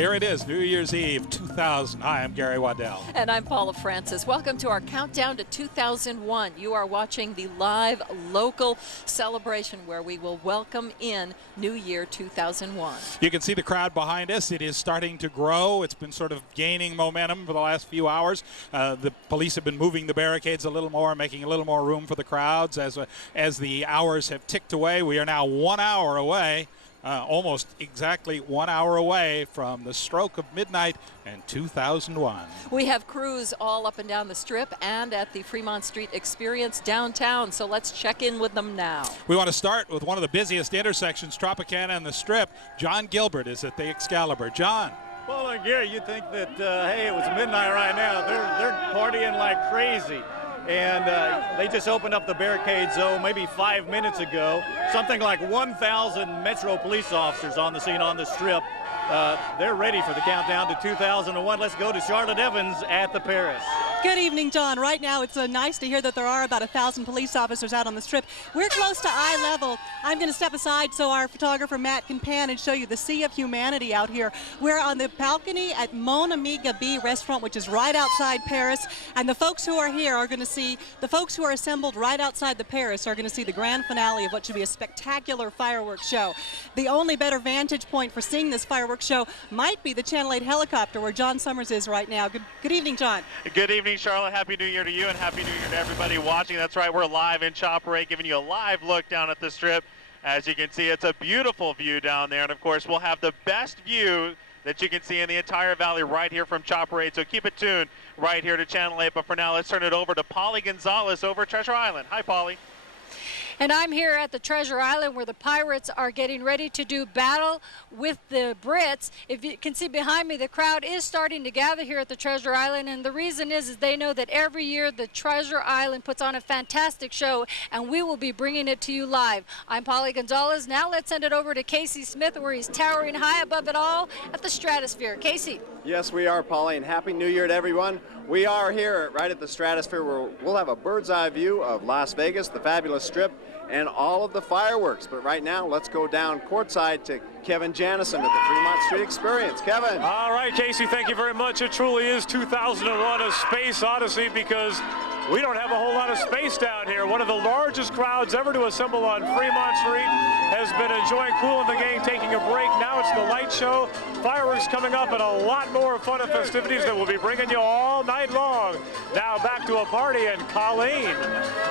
here it is, New Year's Eve 2000. Hi, I'm Gary Waddell. And I'm Paula Francis. Welcome to our countdown to 2001. You are watching the live local celebration where we will welcome in New Year 2001. You can see the crowd behind us. It is starting to grow. It's been sort of gaining momentum for the last few hours. The police have been moving the barricades a little more, making a little more room for the crowds as the hours have ticked away. We are now 1 hour away. Almost exactly 1 hour away from the stroke of midnight in 2001. We have crews all up and down the Strip and at the Fremont Street Experience downtown, so let's check in with them now. We want to start with one of the busiest intersections, Tropicana and the Strip. Jon Gilbert is at the Excalibur. John. Well, and Gary, you'd think that, hey, it was midnight right now. They're partying like crazy. And they just opened up the barricades, maybe 5 minutes ago. Something like 1,000 Metro police officers on the scene on the Strip. They're ready for the countdown to 2001. Let's go to Charlotte Evans at the Paris. Good evening, John. Right now, it's nice to hear that there are about 1,000 police officers out on the Strip. We're close to eye level. I'm going to step aside so our photographer Matt can pan and show you the sea of humanity out here. We're on the balcony at Mon Ami Gabi restaurant, which is right outside Paris. And the folks who are here are going to see, the folks who are assembled right outside the Paris are going to see the grand finale of what should be a spectacular fireworks show. The only better vantage point for seeing this fireworks show might be the Channel 8 helicopter where Jon Summers is right now. Good evening, John. Good evening, Charlotte. Happy New Year to you and Happy New Year to everybody watching. That's right, we're live in Chopper 8, giving you a live look down at the Strip. As you can see, it's a beautiful view down there, and of course we'll have the best view that you can see in the entire valley right here from Chopper 8, so keep it tuned right here to Channel 8. But for now, let's turn it over to Polly Gonzalez over at Treasure Island. Hi, Polly. And I'm here at the Treasure Island where the pirates are getting ready to do battle with the Brits. If you can see behind me, the crowd is starting to gather here at the Treasure Island, and the reason is they know that every year the Treasure Island puts on a fantastic show, and we will be bringing it to you live. I'm Polly Gonzalez. Now let's send it over to Casey Smith where he's towering high above it all at the Stratosphere. Casey. Yes, we are, Polly, and Happy New Year to everyone. We are here right at the Stratosphere where we'll have a bird's eye view of Las Vegas, the fabulous Strip, and all of the fireworks. But right now, let's go down courtside to Kevin Janison at the Fremont Street Experience. Kevin. All right, Casey, thank you very much. It truly is 2001, a space odyssey, because we don't have a whole lot of space down here. One of the largest crowds ever to assemble on Fremont Street has been enjoying Kool and the Gang, taking a break. Now it's the light show, fireworks coming up, and a lot more fun and festivities that we'll be bringing you all night long. Now back to a party in Colleen.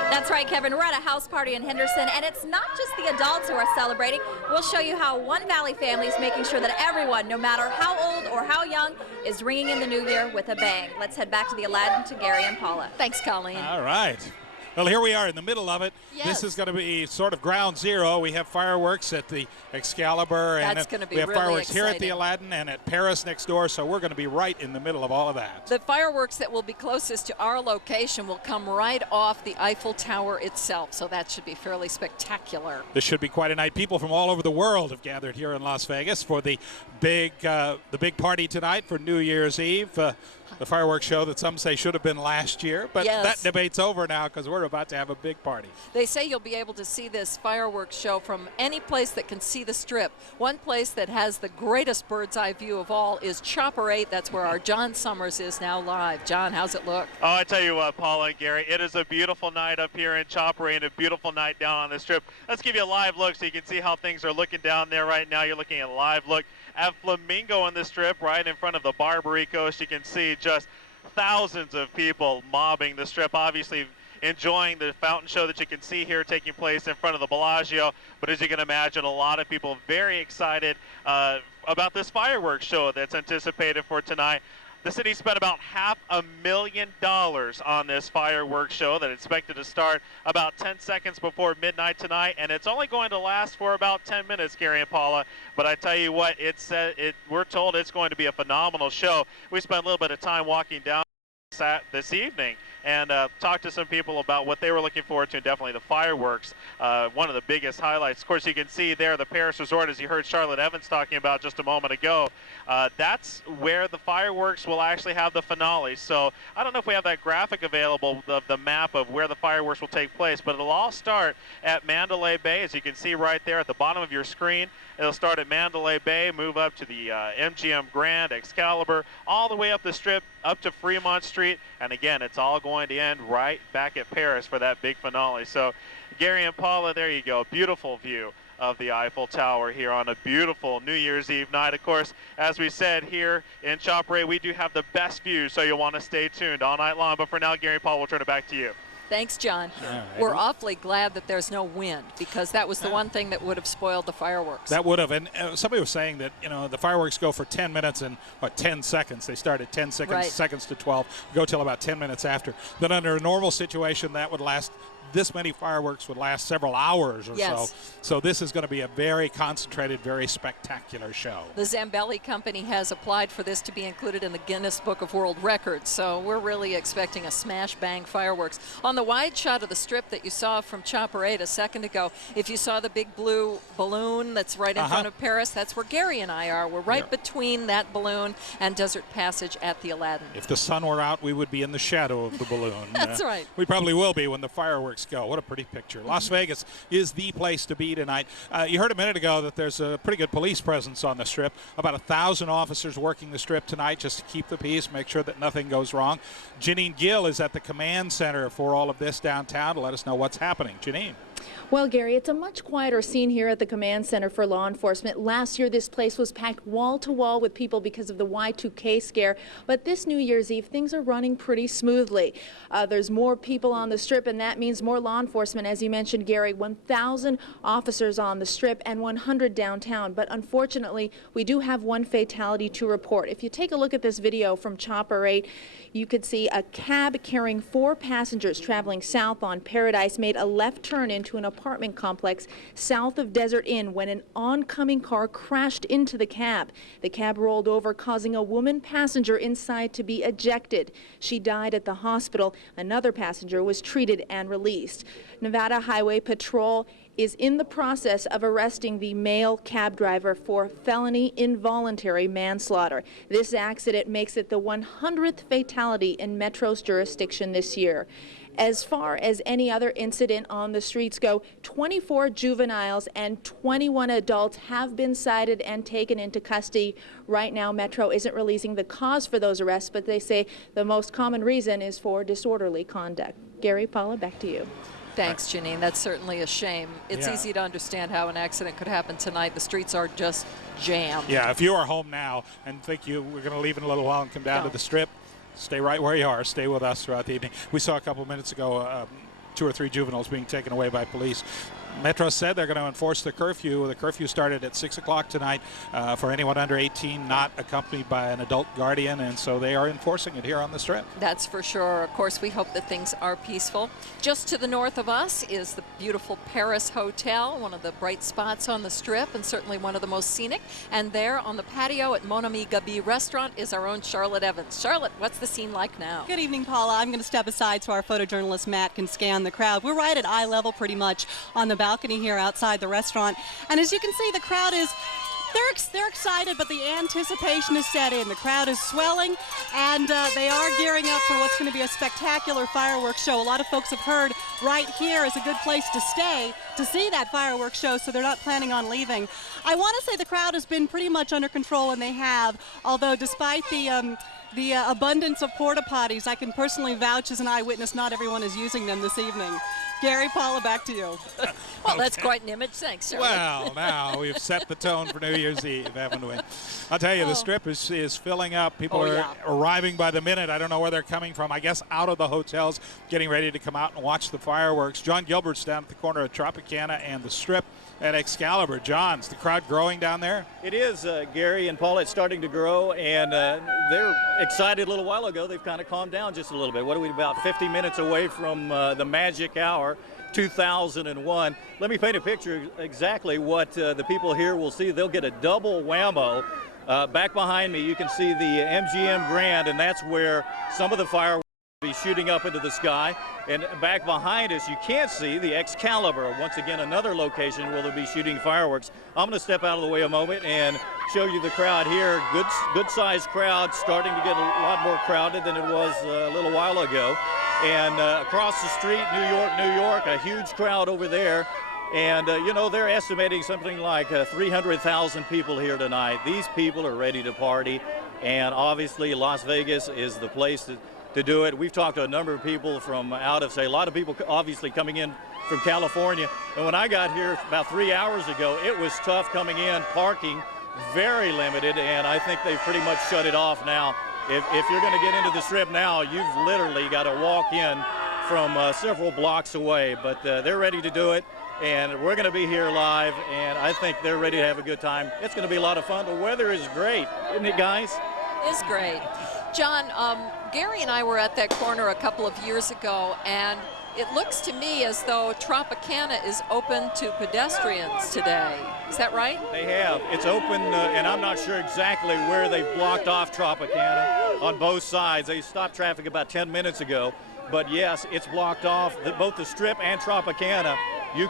That's right, Kevin. We're at a house party in Henderson, and it's not just the adults who are celebrating. We'll show you how one Valley family is making sure that everyone, no matter how old or how young, is ringing in the new year with a bang. Let's head back to the Aladdin to Gary and Paula. Thanks, Colleen. All right. Well, here we are in the middle of it. Yes. This is going to be sort of ground zero. We have fireworks at the Excalibur, and we have really fireworks exciting. here at the Aladdin and at Paris next door, so we're going to be right in the middle of all of that. The fireworks that will be closest to our location will come right off the Eiffel Tower itself, so that should be fairly spectacular. This should be quite a night. People from all over the world have gathered here in Las Vegas for the big party tonight for New Year's Eve. The fireworks show that some say should have been last year, but yes, that debate's over now because we're about to have a big party. They say you'll be able to see this fireworks show from any place that can see the Strip. One place that has the greatest bird's eye view of all is Chopper 8. That's where our Jon Summers is now live. John, how's it look? Oh, I tell you what, Paula and Gary, it is a beautiful night up here in Chopper 8 and a beautiful night down on the Strip. Let's give you a live look so you can see how things are looking down there right now. You're looking at a live look at Flamingo on the Strip right in front of the Barbary Coast. You can see just thousands of people mobbing the Strip, obviously enjoying the fountain show that you can see here taking place in front of the Bellagio. But as you can imagine, a lot of people very excited about this fireworks show that's anticipated for tonight. The city spent about $500,000 on this fireworks show that expected to start about 10 seconds before midnight tonight, and it's only going to last for about 10 minutes, Gary and Paula. But I tell you what, we're told it's going to be a phenomenal show. We spent a little bit of time walking down this evening and talked to some people about what they were looking forward to, and definitely the fireworks. One of the biggest highlights. Of course, you can see there the Paris Resort, as you heard Charlotte Evans talking about just a moment ago. That's where the fireworks will actually have the finale. So I don't know if we have that graphic available of the map of where the fireworks will take place, but it'll all start at Mandalay Bay, as you can see right there at the bottom of your screen. It'll start at Mandalay Bay, move up to the MGM Grand, Excalibur, all the way up the Strip, up to Fremont Street, and again, it's all going to end right back at Paris for that big finale. So, Gary and Paula, there you go. Beautiful view of the Eiffel Tower here on a beautiful New Year's Eve night. Of course, as we said here in Chopper, we do have the best views, so you'll want to stay tuned all night long. But for now, Gary and Paula, we'll turn it back to you. Thanks, John. Right. We're awfully glad that there's no wind, because that was the one thing that would have spoiled the fireworks. That would have. And somebody was saying that, the fireworks go for 10 minutes and, 10 seconds. They start at 10 seconds, Right. seconds to 12, go till about 10 minutes after. Then under a normal situation, that would last, this many fireworks would last several hours or Yes. so. So this is going to be a very concentrated, very spectacular show. The Zambelli Company has applied for this to be included in the Guinness Book of World Records, so we're really expecting a smash bang fireworks. On the wide shot of the Strip that you saw from Chopper 8 a second ago, if you saw the big blue balloon that's right in front of Paris, that's where Gary and I are. We're right between that balloon and Desert Passage at the Aladdin. If the sun were out, we would be in the shadow of the balloon. That's right. We probably will be when the fireworks go. What a pretty picture. Las Vegas is the place to be tonight. You heard a minute ago that there's a pretty good police presence on the Strip. About 1,000 officers working the Strip tonight just to keep the peace, make sure that nothing goes wrong. Janine Gill is at the command center for all of this downtown to let us know what's happening. Janine. Well, Gary, it's a much quieter scene here at the Command Center for Law Enforcement. Last year, this place was packed wall to wall with people because of the Y2K scare. But this New Year's Eve, things are running pretty smoothly. There's more people on the Strip, and that means more law enforcement. As you mentioned, Gary, 1,000 officers on the Strip and 100 downtown. But unfortunately, we do have one fatality to report. If you take a look at this video from Chopper 8, you could see a cab carrying 4 passengers traveling south on Paradise made a left turn into an apartment complex south of Desert Inn when an oncoming car crashed into the cab. The cab rolled over, causing a woman passenger inside to be ejected. She died at the hospital. Another passenger was treated and released. Nevada Highway Patrol is in the process of arresting the male cab driver for felony involuntary manslaughter. This accident makes it the 100th fatality in Metro's jurisdiction this year. As far as any other incident on the streets go, 24 juveniles and 21 adults have been cited and taken into custody. Right now, Metro isn't releasing the cause for those arrests, but they say the most common reason is for disorderly conduct. Gary, Paula, back to you. Thanks, Janine. That's certainly a shame. It's easy to understand how an accident could happen tonight. The streets are just jammed. Yeah, if you are home now and think we're going to leave in a little while and come down to the Strip, stay right where you are. Stay with us throughout the evening. We saw a couple minutes ago 2 or 3 juveniles being taken away by police. Metro said they're going to enforce the curfew. The curfew started at 6 o'clock tonight for anyone under 18 not accompanied by an adult guardian, and so they are enforcing it here on the Strip. That's for sure. Of course, we hope that things are peaceful. Just to the north of us is the beautiful Paris Hotel, one of the bright spots on the Strip and certainly one of the most scenic. And there on the patio at Mon Ami Gabi Restaurant is our own Charlotte Evans. Charlotte, what's the scene like now? Good evening, Paula. I'm going to step aside so our photojournalist Matt can scan the crowd. We're right at eye level pretty much on the balcony here outside the restaurant. And as you can see, the crowd is they're excited, but the anticipation is set in. The crowd is swelling, and they are gearing up for what's going to be a spectacular fireworks show. A lot of folks have heard right here is a good place to stay to see that fireworks show, so they're not planning on leaving. I want to say the crowd has been pretty much under control, and they have, although despite the abundance of porta potties, I can personally vouch as an eyewitness not everyone is using them this evening. Gary, Paula, back to you. Well, that's quite an image. Thanks, Charlotte. Well, now we've set the tone for New Year's Eve, haven't we? I'll tell you, the Strip is filling up. People are arriving by the minute. I don't know where they're coming from. I guess out of the hotels, getting ready to come out and watch the fireworks. John Gilbert's down at the corner of Tropicana and the Strip at Excalibur. John, is the crowd growing down there? It is, Gary and Paula. It's starting to grow, and they're excited a little while ago. They've kind of calmed down just a little bit. What are we, about 50 minutes away from the magic hour, 2001. Let me paint a picture exactly what the people here will see. They'll get a double whammo. Back behind me, you can see the MGM Grand, and that's where some of the fireworks Be shooting up into the sky, and back behind us you can't see the Excalibur, once again another location where they'll be shooting fireworks. I'm going to step out of the way a moment and show you the crowd here. Good sized crowd, starting to get a lot more crowded than it was a little while ago. And across the street, New York, a huge crowd over there. And you know, they're estimating something like 300,000 people here tonight. These people are ready to party, and obviously Las Vegas is the place to do it. We've talked to a number of people from out of state, a lot of people obviously coming in from California. And when I got here about 3 hours ago, it was tough coming in, parking very limited, and I think they've pretty much shut it off now. If you're going to get into the Strip now, you've literally got to walk in from several blocks away, but they're ready to do it, and we're going to be here live, and I think they're ready to have a good time. It's going to be a lot of fun. The weather is great, isn't it, guys? It's great. John, Gary and I were at that corner a couple of years ago, and it looks to me as though Tropicana is open to pedestrians today. Is that right? They have. It's open, and I'm not sure exactly where they've blocked off Tropicana on both sides. They stopped traffic about 10 minutes ago, but yes, it's blocked off. Both the Strip and Tropicana, you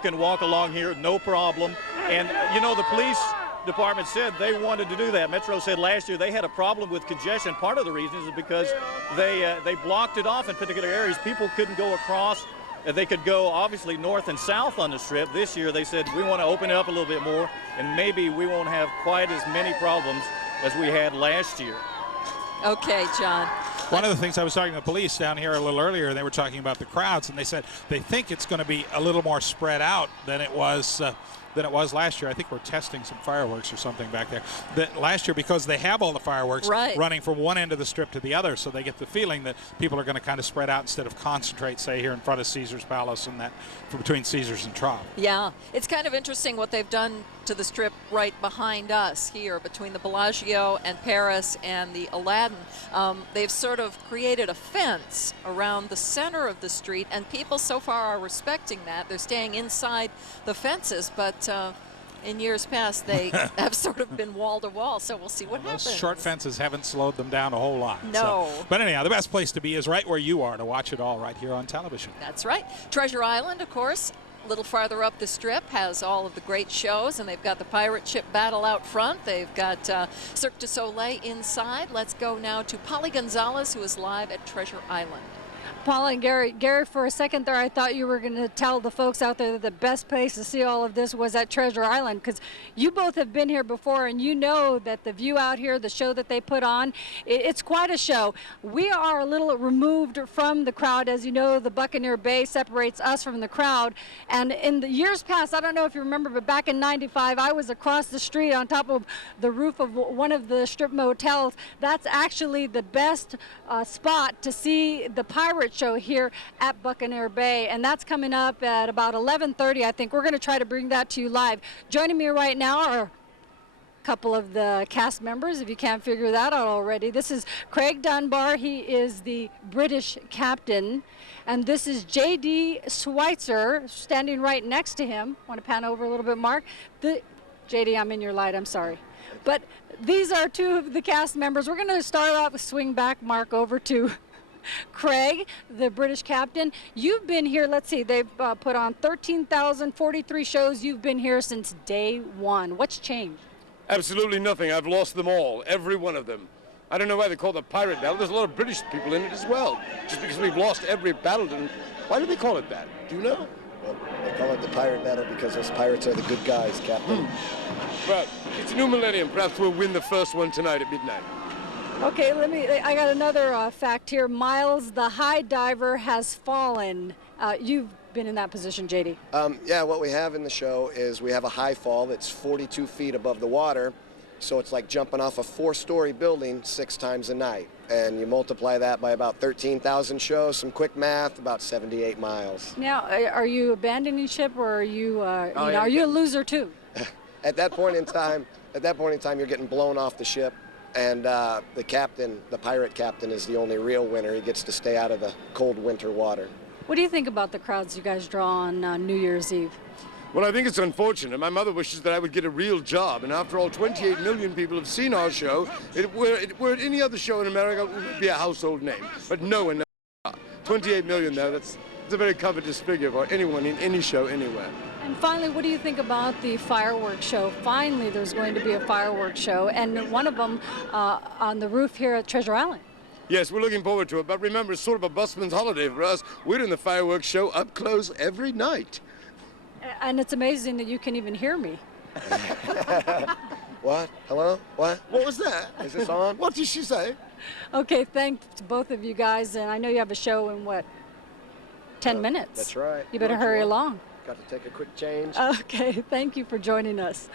can walk along here, no problem. And you know, the police department said they wanted to do that. Metro said last year they had a problem with congestion. Part of the reason is because they blocked it off in particular areas. People couldn't go across. They could go obviously north and south on the Strip. This year they said we want to open it up a little bit more, and maybe we won't have quite as many problems as we had last year. Okay, John. One of the things I was talking to the police down here a little earlier, they were talking about the crowds, and they said they think it's going to be a little more spread out than it was last year. I think we're testing some fireworks or something back there. That last year, because they have all the fireworks running from one end of the Strip to the other, so they get the feeling that people are going to kind of spread out instead of concentrate, say, here in front of Caesar's Palace and that between Caesar's and Trop. Yeah, it's kind of interesting what they've done to the Strip right behind us here between the Bellagio and Paris and the Aladdin. They've sort of created a fence around the center of the street, and people so far are respecting that. They're staying inside the fences, but in years past they have sort of been wall to wall, so we'll see what happens. Those short fences haven't slowed them down a whole lot. No. So. But anyhow, the best place to be is right where you are to watch it all right here on television. That's right. Treasure Island, of course, a little farther up the Strip, has all of the great shows, and they've got the pirate ship battle out front. They've got Cirque du Soleil inside. Let's go now to Polly Gonzalez, who is live at Treasure Island. Paula and Gary, for a second there, I thought you were going to tell the folks out there that the best place to see all of this was at Treasure Island, because you both have been here before, and you know that the view out here, the show that they put on, it's quite a show. We are a little removed from the crowd. As you know, the Buccaneer Bay separates us from the crowd, and in the years past, I don't know if you remember, but back in '95, I was across the street on top of the roof of one of the Strip motels. That's actually the best spot to see the pirate show here at Buccaneer Bay, and that's coming up at about 11:30. I think we're going to try to bring that to you live. Joining me right now are a couple of the cast members, if you can't figure that out already. This is Craig Dunbar. He is the British captain, and this is J.D. Schweitzer standing right next to him. Want to pan over a little bit, Mark? J.D., I'm in your light, I'm sorry. But these are two of the cast members. We're going to start off with swing back, Mark, over to Craig, the British captain. You've been here, let's see, they've put on 13,043 shows. You've been here since day one. What's changed? Absolutely nothing. I've lost them all, every one of them. I don't know why they call it the pirate battle. There's a lot of British people in it as well. Just because we've lost every battle. And why do they call it that? Do you know? Well, they call it the pirate battle because those pirates are the good guys, Captain. Well, it's a new millennium. Perhaps we'll win the first one tonight at midnight. Okay, I got another fact here. Miles, the high diver, has fallen. You've been in that position, JD. Yeah, what we have in the show is we have a high fall that's 42 feet above the water. So it's like jumping off a 4-story building 6 times a night. And you multiply that by about 13,000 shows, some quick math, about 78 miles. Now, are you abandoning ship, or are you, are you a loser too? At that point in time, you're getting blown off the ship. And the captain, the pirate captain, is the only real winner. He gets to stay out of the cold winter water. What do you think about the crowds you guys draw on New Year's Eve? Well, I think it's unfortunate. My mother wishes that I would get a real job, and after all, 28 million people have seen our show. Were any other show in America, it would be a household name, but no one knows. 28 million, though, it's a very covetous figure for anyone in any show anywhere. And finally, what do you think about the fireworks show? Finally, there's going to be a fireworks show, and one of them on the roof here at Treasure Island. Yes, we're looking forward to it, but remember, it's sort of a busman's holiday for us. We're doing the fireworks show up close every night. And it's amazing that you can even hear me. What? Hello? What? What was that? Is this on? What did she say? Okay, thanks to both of you guys, and I know you have a show in, what, 10 minutes? That's right. You better hurry along. Got to take a quick change. Okay, thank you for joining us.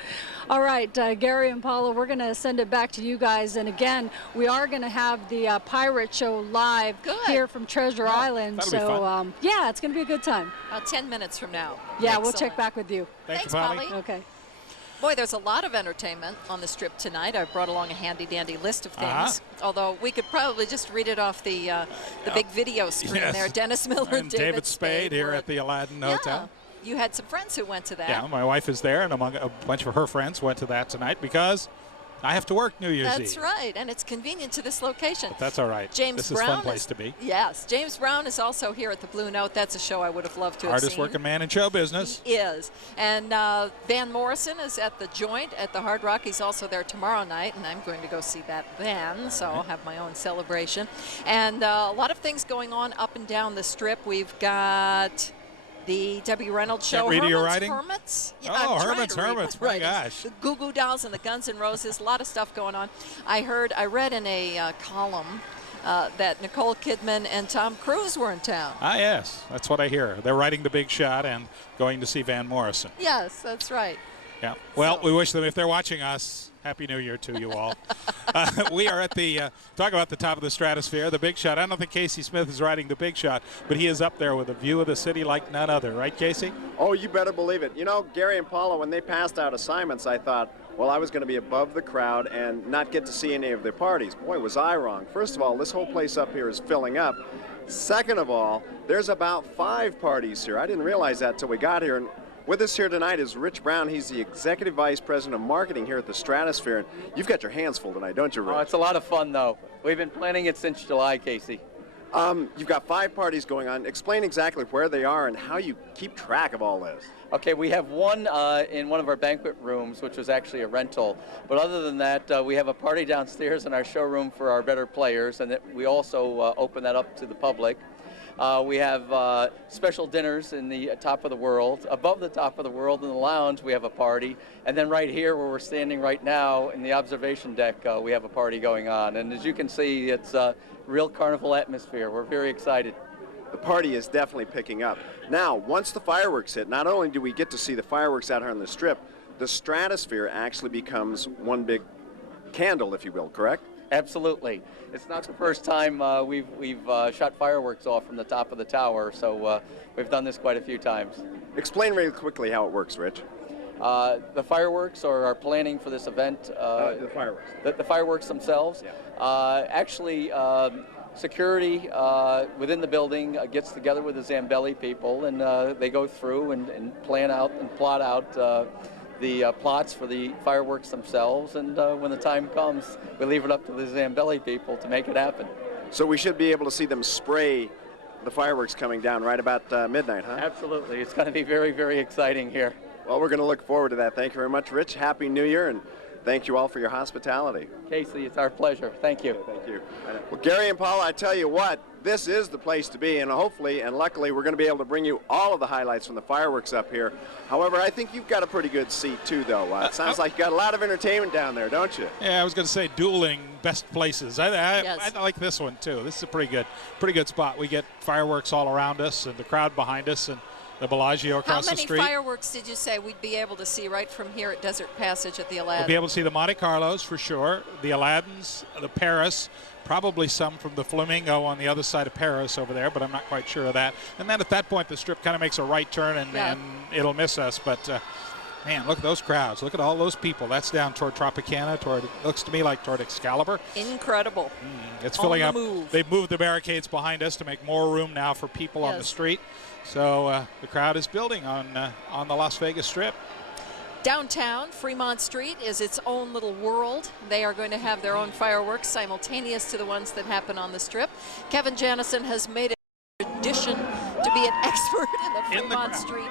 All right, Gary and Paula, we're going to send it back to you guys. And again, we are going to have the pirate show live here from Treasure Island. That'll be fun. Yeah, it's going to be a good time. About 10 minutes from now. Yeah, Excellent. we'll check back with you. Thanks, Polly. Okay. Boy, there's a lot of entertainment on the strip tonight. I brought along a handy-dandy list of things, although we could probably just read it off the big video screen there. Dennis Miller and David Spade here at the Aladdin Hotel. You had some friends who went to that. Yeah, my wife is there, and among a bunch of her friends went to that tonight because I have to work New Year's Eve. That's right, and it's convenient to this location. But that's all right. James this is a Brown fun place to be. Yes, James Brown is also here at the Blue Note. That's a show I would have loved to have seen. Hardest working man in show business. He is. And Van Morrison is at the Joint at the Hard Rock. He's also there tomorrow night, and I'm going to go see that then, so I'll have my own celebration. And a lot of things going on up and down the strip. We've got the Debbie Reynolds show, Hermits. Yeah, oh, Hermits. My gosh. The Goo Goo Dolls and the Guns N' Roses, a lot of stuff going on. I read in a column that Nicole Kidman and Tom Cruise were in town. Ah, yes, that's what I hear. They're writing The Big Shot and going to see Van Morrison. Yes, that's right. Yeah. Well, we wish them, if they're watching us, Happy New Year to you all. We are at the, talk about the top of the Stratosphere, the Big Shot. I don't think Casey Smith is riding the Big Shot, but he is up there with a view of the city like none other. Right, Casey? Oh, you better believe it. You know, Gary and Paula, when they passed out assignments, I thought, well, I was going to be above the crowd and not get to see any of their parties. Boy, was I wrong. First of all, this whole place up here is filling up. Second of all, there's about 5 parties here. I didn't realize that till we got here. And with us here tonight is Rich Brown. He's the Executive Vice President of Marketing here at the Stratosphere. And you've got your hands full tonight, don't you, Rich? Oh, it's a lot of fun, though. We've been planning it since July, Casey. You've got 5 parties going on. Explain exactly where they are and how you keep track of all this. Okay, we have one in one of our banquet rooms, which was actually a rental. But other than that, we have a party downstairs in our showroom for our better players, and we also open that up to the public. We have special dinners in the top of the world. Above the top of the world in the lounge, we have a party. And then right here where we're standing right now in the observation deck, we have a party going on. And as you can see, it's a real carnival atmosphere. We're very excited. The party is definitely picking up. Now, once the fireworks hit, not only do we get to see the fireworks out here on the strip, the Stratosphere actually becomes one big candle, if you will, correct? Absolutely. It's not the first time we've shot fireworks off from the top of the tower, so we've done this quite a few times. Explain really quickly how it works, Rich. The fireworks or our planning for this event. The fireworks. The fireworks themselves. Yeah. Actually, security within the building gets together with the Zambelli people, and they go through and plan out and plot out the plots for the fireworks themselves, and when the time comes, we leave it up to the Zambelli people to make it happen. So we should be able to see them spray the fireworks coming down right about midnight, huh? Absolutely. It's going to be very, very exciting here. Well, we're going to look forward to that. Thank you very much, Rich. Happy New Year, and thank you all for your hospitality. Casey, it's our pleasure. Thank you. Thank you. Well, Gary and Paula, I tell you what, this is the place to be, and hopefully and luckily we're going to be able to bring you all of the highlights from the fireworks up here. However, I think you've got a pretty good seat too, though. It sounds like you got a lot of entertainment down there, don't you? Yeah, I was going to say dueling best places. I like this one too. This is a pretty good spot. We get fireworks all around us and the crowd behind us and the Bellagio across the street. How many fireworks did you say we'd be able to see right from here at Desert Passage at the Aladdin? We'll be able to see the Monte Carlos for sure, the Aladdins, the Paris, probably some from the Flamingo on the other side of Paris over there, but I'm not quite sure of that. And then at that point, the strip kind of makes a right turn and it'll miss us. But Man, look at those crowds. Look at all those people. That's down toward Tropicana, looks to me like toward Excalibur. Incredible. It's filling up. Move. They've moved the barricades behind us to make more room now for people on the street. So the crowd is building on the Las Vegas Strip. Downtown, Fremont Street is its own little world. They are going to have their own fireworks simultaneous to the ones that happen on the Strip. Kevin Janison has made it a tradition to be an expert in the Fremont Street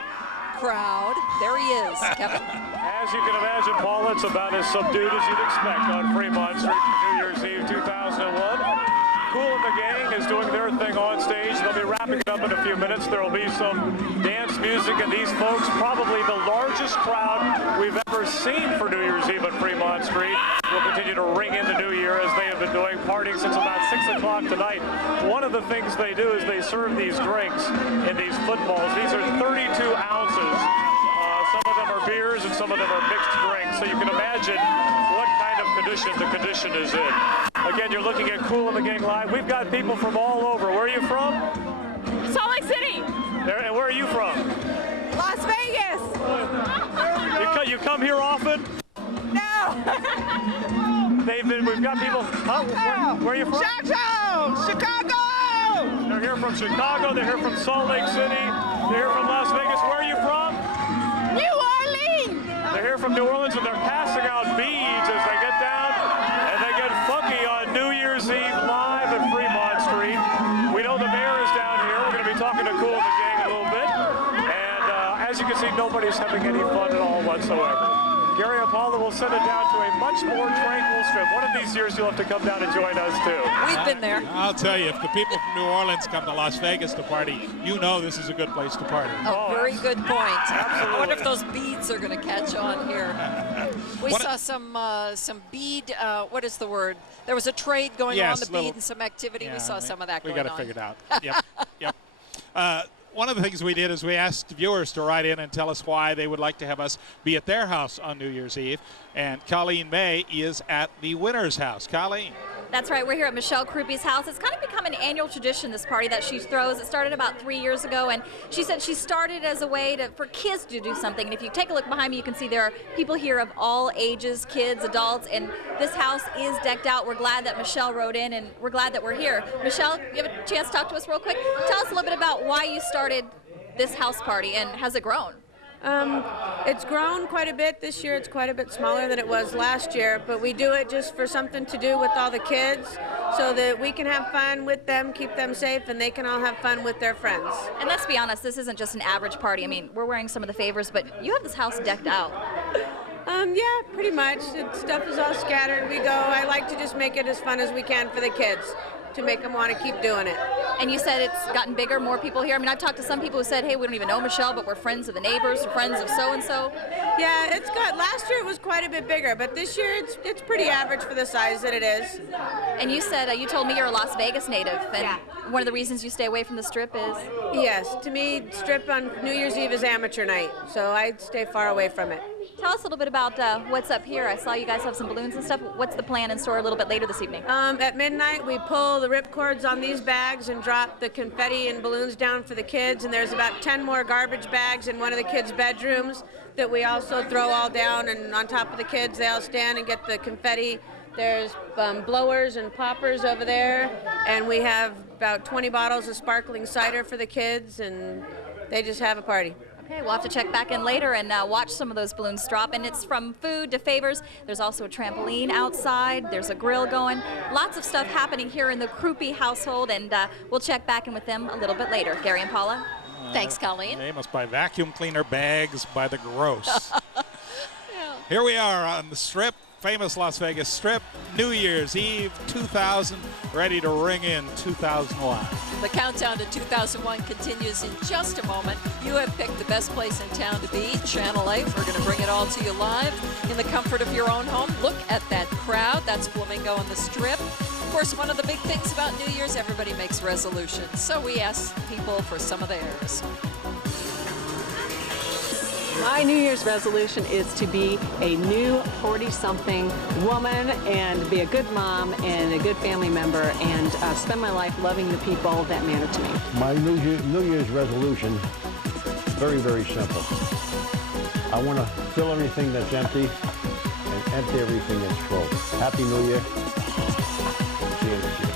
crowd. There he is, Kevin. As you can imagine, Paul, it's about as subdued as you'd expect on Fremont Street for New Year's Eve 2001. Cool and the gang is doing their thing on stage. They'll be wrapping it up in a few minutes. There will be some dance music, and these folks, probably the largest crowd we've ever seen for New Year's Eve at Fremont Street, will continue to ring in the new year as they have been doing, partying since about 6 o'clock tonight. One of the things they do is they serve these drinks in these footballs. These are 32 ounces. Some of them are beers and some of them are mixed drinks. So you can imagine what kind of condition is in. Again, you're looking at Cool and the Gang Live. We've got people from all over. Where are you from? Salt Lake City. And where are you from? Las Vegas. You come here often? No. We've got people. Where are you from? Chicago. They're here from Chicago. They're here from Salt Lake City. They're here from Las Vegas. Where are you from? New Orleans. They're here from New Orleans, and they're passing out beads as they get down, and they get funky on New Year's Eve live at Fremont Street. We know the mayor is down here. We're going to be talking to Cool and the Gang a little bit. And as you can see, nobody's having any fun at all whatsoever. Gary and Paula will send it down to a much more tranquil strip. One of these years, you'll have to come down and join us, too. We've been there. I'll tell you, if the people from New Orleans come to Las Vegas to party, you know this is a good place to party. Oh, very good point. Absolutely. I wonder if those beads are going to catch on here. We saw some bead, what is the word? There was a trade going on the bead and some activity. We saw some of that going on. We got it figured out. Yep. One of the things we did is we asked viewers to write in and tell us why they would like to have us be at their house on New Year's Eve. And Colleen May is at the winner's house. Colleen. That's right. We're here at Michelle Crupi's house. It's kind of become an annual tradition, this party that she throws. It started about 3 years ago, and she said she started as a way for kids to do something. And if you take a look behind me, you can see there are people here of all ages, kids, adults, and this house is decked out. We're glad that Michelle wrote in, and we're glad that we're here. Michelle, you have a chance to talk to us real quick? Tell us a little bit about why you started this house party, and has it grown? It's grown quite a bit this year. It's quite a bit smaller than it was last year, but we do it just for something to do with all the kids so that we can have fun with them, keep them safe, and they can all have fun with their friends. And let's be honest, this isn't just an average party. I mean, we're wearing some of the favors, but you have this house decked out. Yeah, pretty much. Stuff is all scattered. We go. I like to just make it as fun as we can for the kids, to make them want to keep doing it. And you said it's gotten bigger, more people here. I mean, I've talked to some people who said, hey, we don't even know Michelle, but we're friends of the neighbors, friends of so-and-so. Yeah, last year it was quite a bit bigger, but this year it's pretty average for the size that it is. And you said, you told me you're a Las Vegas native, and one of the reasons you stay away from the Strip is? Yes, to me, Strip on New Year's Eve is amateur night, so I stay far away from it. Tell us a little bit about what's up here. I saw you guys have some balloons and stuff. What's the plan in store a little bit later this evening? At midnight, we pull the ripcords on these bags and drop the confetti and balloons down for the kids, and there's about 10 more garbage bags in one of the kids' bedrooms that we also throw all down, and on top of the kids, they all stand and get the confetti. There's blowers and poppers over there, and we have about 20 bottles of sparkling cider for the kids, and they just have a party. Okay, we'll have to check back in later and watch some of those balloons drop. And it's from food to favors. There's also a trampoline outside. There's a grill going. Lots of stuff happening here in the Crupi household, and we'll check back in with them a little bit later. Gary and Paula. Thanks, Colleen. They must buy vacuum cleaner bags by the gross. Here we are on the Strip, famous Las Vegas Strip, New Year's Eve 2000, ready to ring in 2001. The countdown to 2001 continues in just a moment. You have picked the best place in town to be, Channel 8. We're going to bring it all to you live in the comfort of your own home. Look at that crowd. That's Flamingo on the Strip. Of course, one of the big things about New Year's, everybody makes resolutions. So we asked people for some of theirs. My New Year's resolution is to be a new 40-something woman and be a good mom and a good family member and spend my life loving the people that matter to me. My New Year's resolution, very, very simple. I want to fill everything that's empty and empty everything that's full. Happy New Year. See you next year.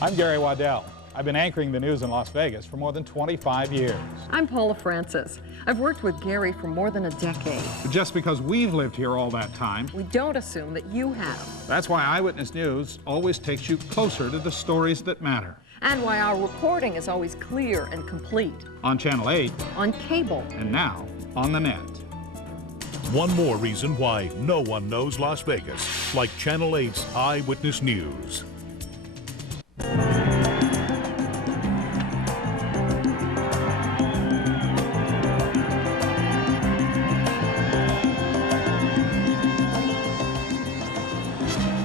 I'm Gary Waddell. I've been anchoring the news in Las Vegas for more than 25 years. I'm Paula Francis. I've worked with Gary for more than a decade. Just because we've lived here all that time, We don't assume that you have. that's why Eyewitness News always takes you closer to the stories that matter. And why our reporting is always clear and complete. On Channel 8, On cable. and now on the net. One more reason why no one knows Las Vegas like Channel 8's Eyewitness News.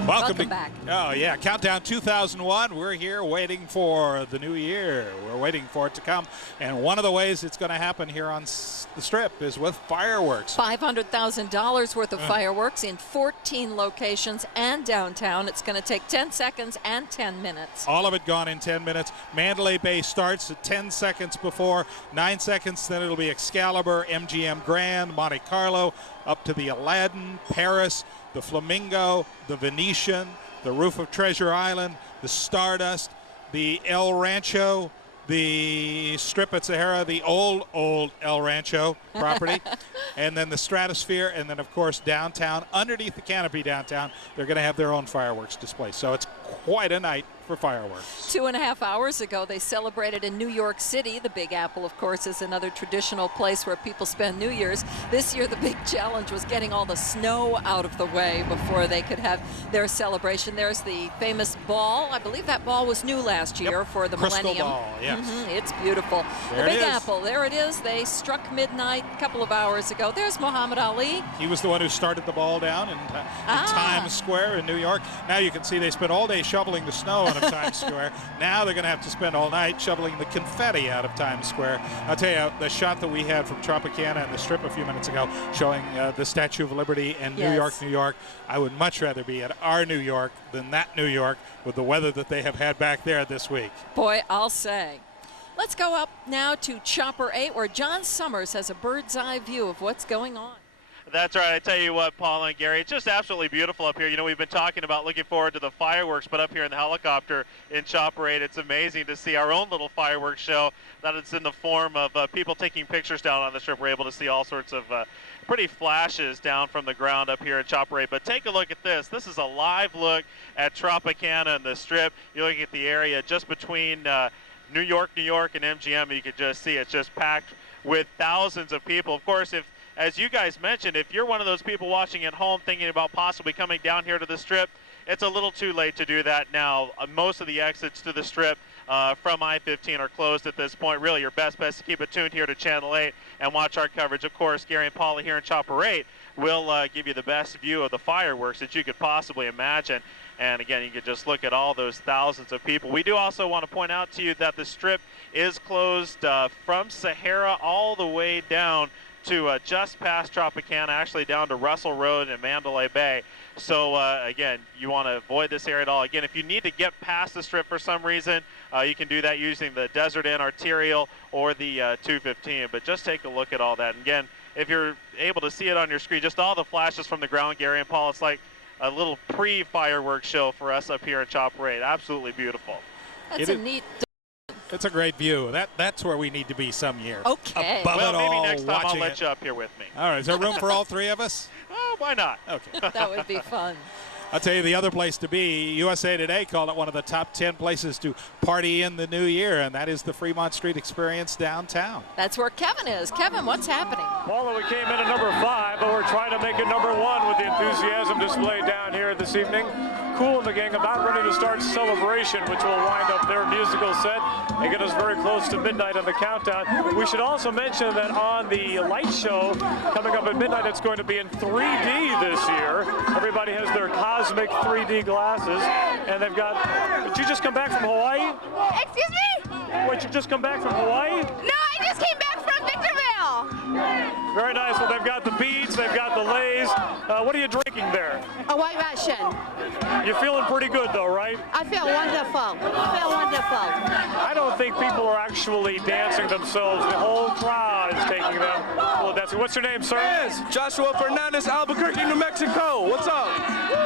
Welcome back. Oh, yeah. Countdown 2001. We're here waiting for the new year. We're waiting for it to come. And one of the ways it's going to happen here on the Strip is with fireworks. $500,000 worth of fireworks in 14 locations and downtown. It's going to take 10 seconds and 10 minutes. All of it gone in 10 minutes. Mandalay Bay starts at 10 seconds before, 9 seconds, then it'll be Excalibur, MGM Grand, Monte Carlo, up to the Aladdin, Paris, the Flamingo, the Venetian, the roof of Treasure Island, the Stardust, the El Rancho, the Strip at Sahara, the old El Rancho property, and then the Stratosphere, and then, of course, downtown, underneath the canopy downtown, they're going to have their own fireworks display. So it's quite a night for fireworks. 2.5 hours ago, they celebrated in New York City. The Big Apple, of course, is another traditional place where people spend New Year's. This year, the big challenge was getting all the snow out of the way before they could have their celebration. There's the famous ball. I believe that ball was new last year for the Crystal millennium. ball, yes. It's beautiful. There the it Big is. Apple, there it is. They struck midnight a couple of hours ago. There's Muhammad Ali. He was the one who started the ball down in Times Square in New York. Now you can see they spent all day shoveling the snow out of Times Square. Now they're going to have to spend all night shoveling the confetti out of Times Square. I'll tell you, the shot that we had from Tropicana and the Strip a few minutes ago showing the Statue of Liberty in New York, I would much rather be at our New York than that New York with the weather that they have had back there this week. Boy, I'll say. Let's go up now to Chopper 8, where Jon Summers has a bird's eye view of what's going on. That's right. I tell you what, Paula and Gary, it's just absolutely beautiful up here. You know, we've been talking about looking forward to the fireworks, but up here in the helicopter in Chopper 8, it's amazing to see our own little fireworks show that it's in the form of people taking pictures down on the Strip. We're able to see all sorts of pretty flashes down from the ground up here at Chopper 8. But take a look at this. This is a live look at Tropicana and the Strip. You're looking at the area just between New York, and MGM. You could just see it's just packed with thousands of people. Of course, as you guys mentioned, if you're one of those people watching at home thinking about possibly coming down here to the Strip, it's a little too late to do that now. Most of the exits to the Strip from I-15 are closed at this point. Really, your best bet is to keep it tuned here to Channel 8 and watch our coverage. Of course, Gary and Paula here in Chopper 8 will give you the best view of the fireworks that you could possibly imagine. And again, you can just look at all those thousands of people. We do also want to point out to you that the Strip is closed from Sahara all the way down to just past Tropicana, actually down to Russell Road and Mandalay Bay. So again, you want to avoid this area at all. Again, if you need to get past the Strip for some reason, you can do that using the Desert Inn Arterial or the 215. But just take a look at all that. And again, if you're able to see it on your screen, just all the flashes from the ground, Gary and Paul, it's like a little pre-fireworks show for us up here at Chopper 8. Absolutely beautiful. That's a neat. It's a great view. That's where we need to be some year. Okay. Above well, it maybe all, next time I'll watching let it. you up here with me. All right. Is there room for all three of us? Oh, why not? Okay. That would be fun. I'll tell you the other place to be. USA Today called it one of the top 10 places to party in the new year, and that is the Fremont Street Experience downtown. That's where Kevin is. Kevin, what's happening? Paula, we came in at number 5, but we're trying to make it number 1 with the enthusiasm displayed down here this evening. Cool and the gang about ready to start Celebration, which will wind up their musical set and get us very close to midnight on the countdown. We should also mention that on the light show coming up at midnight, it's going to be in 3D this year. Everybody has their cosmic 3D glasses, and they've got. Did you just come back from Hawaii? Excuse me? Wait, you just come back from Hawaii? No, I just came back from Victorville. now. Very nice. Well, they've got the beads, they've got the lays. What are you drinking there? A white Russian. You're feeling pretty good, though, right? I feel wonderful. I feel wonderful. I don't think people are actually dancing themselves. The whole crowd is taking them. Well, dancing. What's your name, sir? Yes, Joshua Fernandez, Albuquerque, New Mexico. What's up?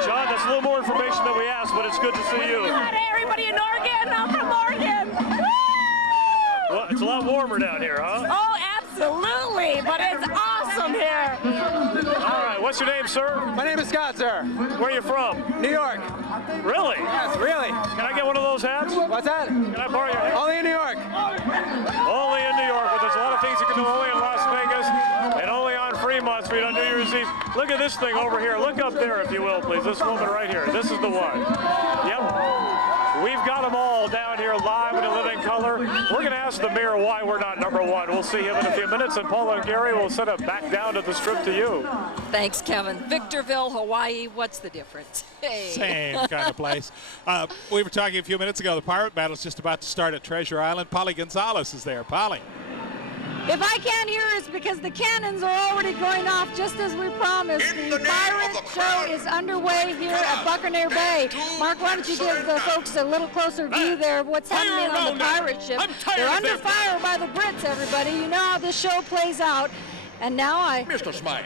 John, that's a little more information than we asked, but it's good to see you. Hey, everybody in Oregon. I'm from Oregon. Well, it's a lot warmer down here, huh? Oh, absolutely. But it's awesome here. All right, what's your name, sir? My name is Scott, sir. Where are you from? New York. Really? Yes, really. Can I get one of those hats? What's that? Can I borrow your hat? Only in New York. Only in New York, but there's a lot of things you can do only in Las Vegas and only on Fremont Street on New Year's Eve. Look at this thing over here. Look up there, if you will, please. This woman right here. This is the one. Yep. We've got them all down here live in a living color. We're going to ask the mayor why we're not #1. We'll see him in a few minutes, and Paula and Gary will send it back down to the Strip to you. Thanks, Kevin. Victorville, Hawaii, what's the difference? Hey. Same kind of place. We were talking a few minutes ago, the pirate battle is just about to start at Treasure Island. Polly Gonzalez is there. Polly. If I can't hear, it's because the cannons are already going off just as we promised. The pirate show is underway here at Buccaneer Bay. Mark, why don't you give the folks a little closer view there of what's happening on the pirate ship. They're under fire by the Brits, everybody. You know how this show plays out. And now Mr. Smythe,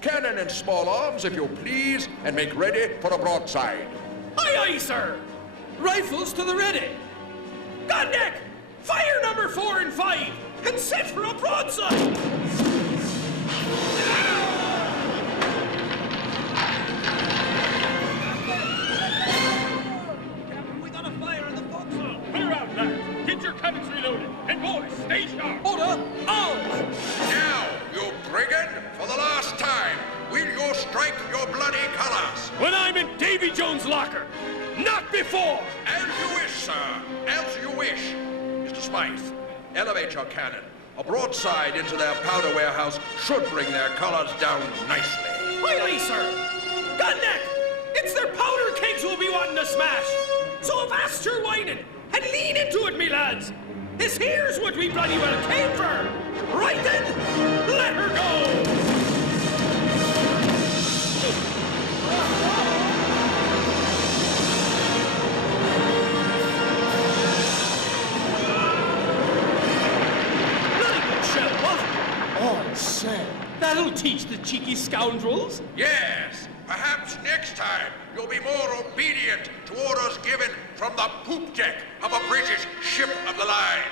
cannon and small arms, if you please, and make ready for a broadside. Aye, aye, sir. Rifles to the ready. Gun deck, fire number 4 and 5. And set for a broadside! Captain, we got a fire in the forecastle. Clear out, lads. Get your cannons reloaded. And boys, stay sharp. Order, all! Now, you brigand, for the last time, will you strike your bloody colors? When I'm in Davy Jones' locker. Not before! As you wish, sir. As you wish. Mr. Smythe, elevate your cannon. A broadside into their powder warehouse should bring their colors down nicely. Aye, aye, sir. Gun neck! It's their powder kegs we'll be wanting to smash. So avast your whining and lean into it, me lads. This here's what we bloody well came for. Right then, let her go! Oh, say, that'll teach the cheeky scoundrels. Yes, perhaps next time you'll be more obedient to orders given from the poop deck of a British ship of the line.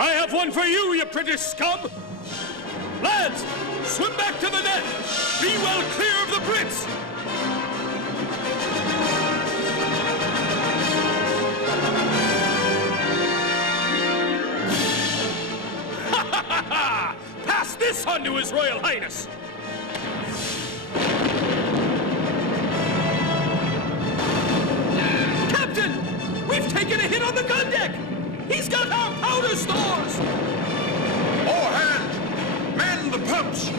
I have one for you, you British scum! Lads, swim back to the net! Be well clear of the Brits! Pass this on to His Royal Highness! Captain! We've taken a hit on the gun deck! He's got our powder stores! All hands! Man the pumps!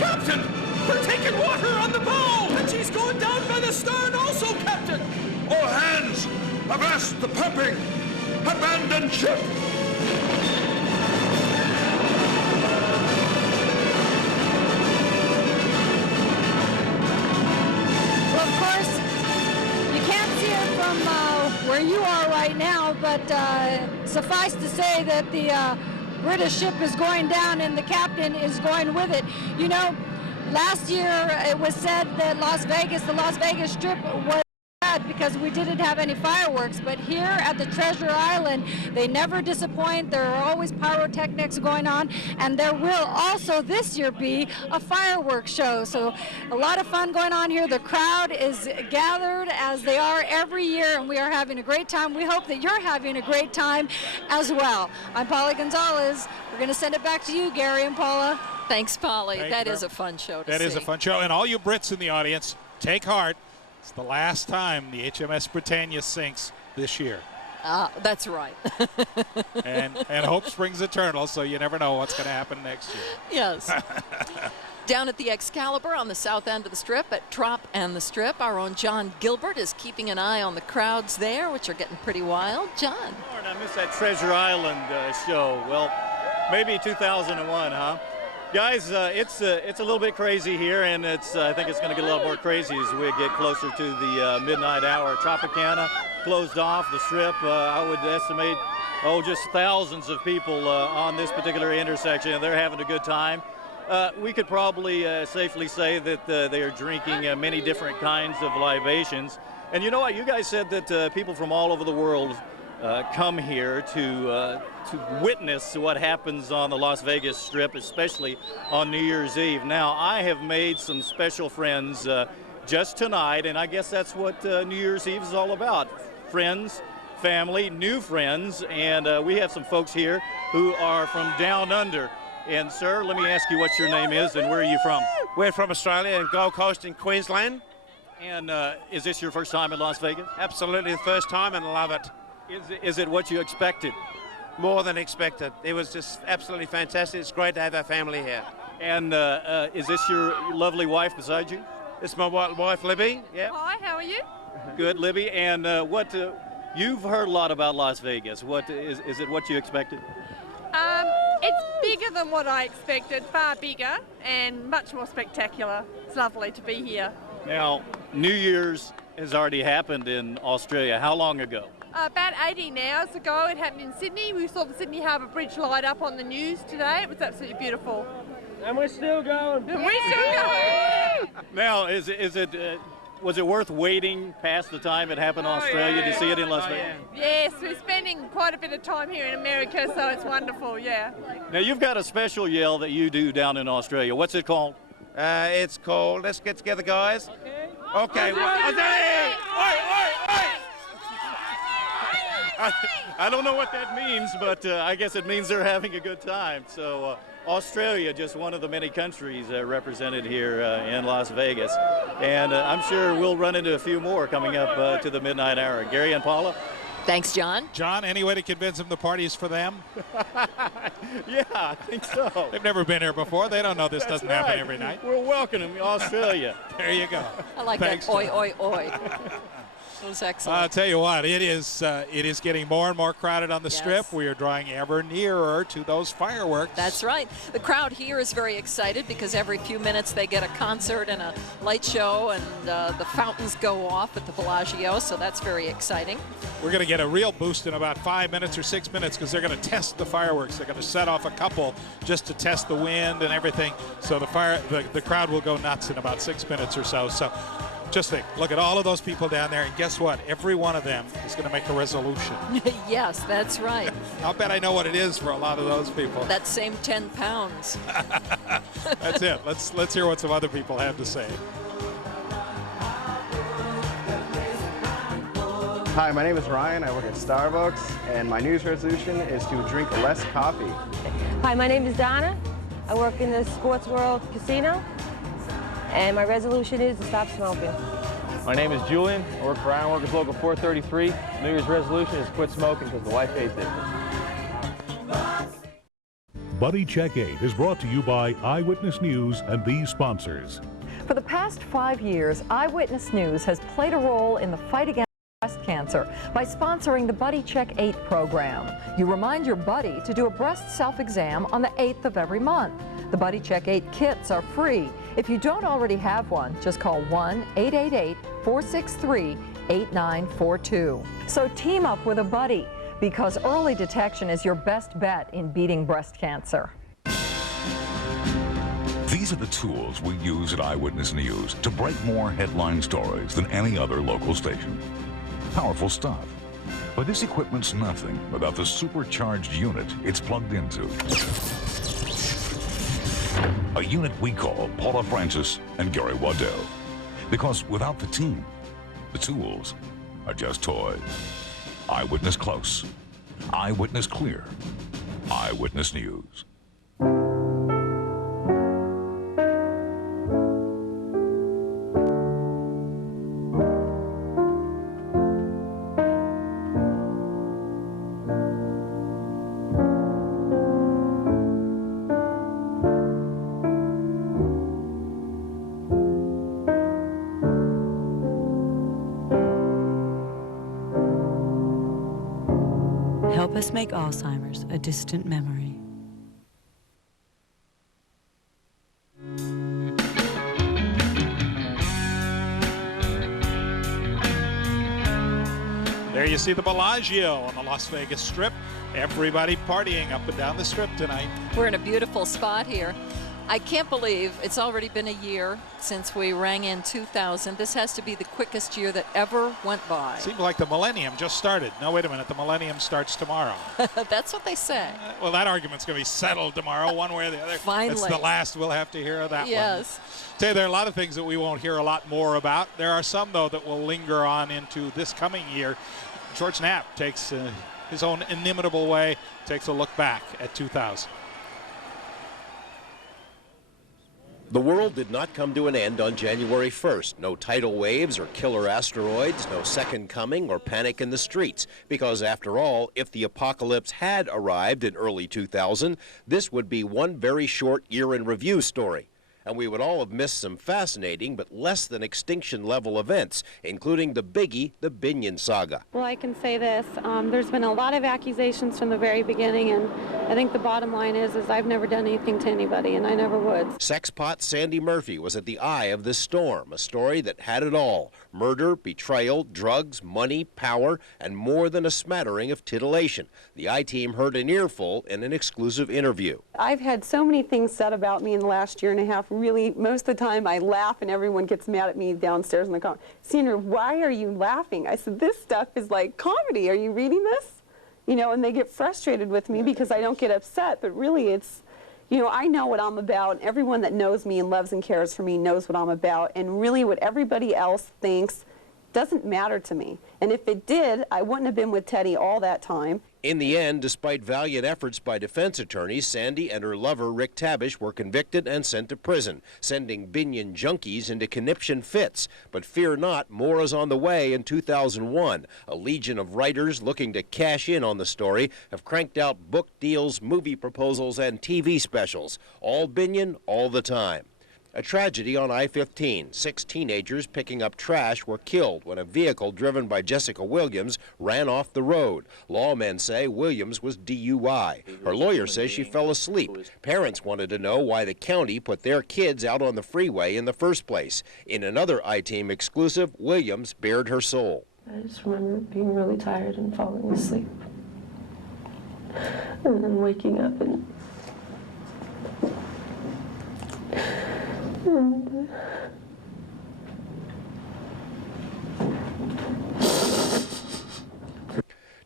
Captain! We're taking water on the bow! And she's going down by the stern also, Captain! All hands! Avast the pumping! Abandon ship! Well, of course, you can't see it from where you are right now, but suffice to say that the British ship is going down and the captain is going with it. You know, last year it was said that the Las Vegas Strip was bad because we didn't have any fireworks, but here at the Treasure Island, they never disappoint. There are always pyrotechnics going on, and there will also this year be a fireworks show. So a lot of fun going on here. The crowd is gathered as they are every year, and we are having a great time. We hope that you're having a great time as well. I'm Paula Gonzalez. We're going to send it back to you, Gary and Paula. Thanks, Polly. Thank That you. is a fun show to see. That is a fun show. And all you Brits in the audience, take heart. It's the last time the HMS Britannia sinks this year. That's right. and hope springs eternal, so you never know what's going to happen next year. Yes. Down at the Excalibur on the south end of the Strip at Trop and the Strip, our own John Gilbert is keeping an eye on the crowds there, which are getting pretty wild. John. I missed that Treasure Island show. Well, maybe 2001, huh? Guys, it's a little bit crazy here, and I think it's going to get a lot more crazy as we get closer to the midnight hour. Tropicana closed off the Strip. I would estimate, just thousands of people on this particular intersection, and they're having a good time. We could probably safely say that they are drinking many different kinds of libations. And you know what? You guys said that people from all over the world come here to witness what happens on the Las Vegas Strip, especially on New Year's Eve. Now, I have made some special friends just tonight, and I guess that's what New Year's Eve is all about. Friends, family, new friends, and we have some folks here who are from down under. And sir, let me ask you what your name is and where are you from? We're from Australia and Gold Coast in Queensland. And is this your first time in Las Vegas? Absolutely the first time, and love it. Is it what you expected? More than expected. It was just absolutely fantastic. It's great to have our family here. And is this your lovely wife beside you? This is my wife, Libby. Yeah. Hi, how are you? Good, Libby. And you've heard a lot about Las Vegas. What is it what you expected? It's bigger than what I expected, far bigger and much more spectacular. It's lovely to be here. Now, New Year's has already happened in Australia. How long ago? About 18 hours ago. It happened in Sydney. We saw the Sydney Harbour Bridge light up on the news today. It was absolutely beautiful. And we're still going. We're still going. Now, was it worth waiting past the time it happened in Australia to see it in Las Vegas? Yes, we're spending quite a bit of time here in America, so it's wonderful, yeah. Now, you've got a special yell that you do down in Australia. What's it called? It's called, let's get together, guys. Okay. I don't know what that means, but I guess it means they're having a good time. So Australia, just one of the many countries represented here in Las Vegas. And I'm sure we'll run into a few more coming up to the midnight hour. Gary and Paula? Thanks, John. John, any way to convince them the party's for them? Yeah, I think so. They've never been here before. They don't know this doesn't happen every night. We're welcoming Australia. There you go. I like Thanks, that. Oi, John. oi, oi. That was excellent. I'll tell you what, it is getting more and more crowded on the Strip. We are drawing ever nearer to those fireworks. That's right. The crowd here is very excited because every few minutes they get a concert and a light show, and the fountains go off at the Bellagio, so that's very exciting. We're going to get a real boost in about 5 minutes or 6 minutes because they're going to test the fireworks. They're going to set off a couple just to test the wind and everything. So the crowd will go nuts in about 6 minutes or so. So just think, look at all of those people down there, and guess what? Every one of them is going to make a resolution. Yes, that's right. I'll bet I know what it is for a lot of those people. That same 10 pounds. That's it. Let's hear what some other people have to say. Hi, my name is Ryan. I work at Starbucks, and my New Year's resolution is to drink less coffee. Hi, my name is Donna. I work in the Sports World Casino, and my resolution is to stop smoking. My name is Julian. I work for Ironworkers Local 433. New Year's resolution is quit smoking because the wife hates it. Buddy Check 8 is brought to you by Eyewitness News and these sponsors. For the past 5 years, Eyewitness News has played a role in the fight against breast cancer by sponsoring the Buddy Check 8 program. You remind your buddy to do a breast self-exam on the 8th of every month. The Buddy Check 8 kits are free. If you don't already have one, just call 1-888-463-8942. So team up with a buddy, because early detection is your best bet in beating breast cancer. These are the tools we use at Eyewitness News to break more headline stories than any other local station. Powerful stuff. But this equipment's nothing without the supercharged unit it's plugged into. A unit we call Paula Francis and Gary Waddell. Because without the team, the tools are just toys. Eyewitness Close. Eyewitness Clear. Eyewitness News. Help us make Alzheimer's a distant memory. There you see the Bellagio on the Las Vegas Strip. Everybody partying up and down the Strip tonight. We're in a beautiful spot here. I can't believe it's already been a year since we rang in 2000. This has to be the quickest year that ever went by. Seems like the millennium just started. No, wait a minute. The millennium starts tomorrow. That's what they say. Well, that argument's going to be settled tomorrow, one way or the other. Finally. It's the last we'll have to hear of that one. Yes. Tell you, there are a lot of things that we won't hear a lot more about. There are some, though, that will linger on into this coming year. George Knapp takes his own inimitable way, takes a look back at 2000. The world did not come to an end on January 1st. No tidal waves or killer asteroids, no second coming or panic in the streets. Because after all, if the apocalypse had arrived in early 2000, this would be one very short year in review story. And we would all have missed some fascinating but less than extinction level events, including the biggie, the Binion saga. Well, I can say this. There's been a lot of accusations from the very beginning, and I think the bottom line is I've never done anything to anybody, and I never would. Sexpot Sandy Murphy was at the eye of this storm, a story that had it all. Murder, betrayal, drugs, money, power, and more than a smattering of titillation. The I-Team heard an earful in an exclusive interview. I've had so many things said about me in the last year and a half. Really, most of the time I laugh and everyone gets mad at me downstairs in the car. Senior, why are you laughing? I said, this stuff is like comedy. Are you reading this? You know, and they get frustrated with me because I don't get upset, but really it's, you know, I know what I'm about. Everyone that knows me and loves and cares for me knows what I'm about, and really what everybody else thinks doesn't matter to me. And if it did, I wouldn't have been with Teddy all that time. In the end, despite valiant efforts by defense attorneys, Sandy and her lover, Rick Tabish, were convicted and sent to prison, sending Binion junkies into conniption fits. But fear not, more is on the way in 2001. A legion of writers looking to cash in on the story have cranked out book deals, movie proposals, and TV specials. All Binion, all the time. A tragedy on I-15. 6 teenagers picking up trash were killed when a vehicle driven by Jessica Williams ran off the road. Lawmen say Williams was DUI. Her lawyer says she fell asleep. Parents wanted to know why the county put their kids out on the freeway in the first place. In another I-Team exclusive, Williams bared her soul. I just remember being really tired and falling asleep. And then waking up and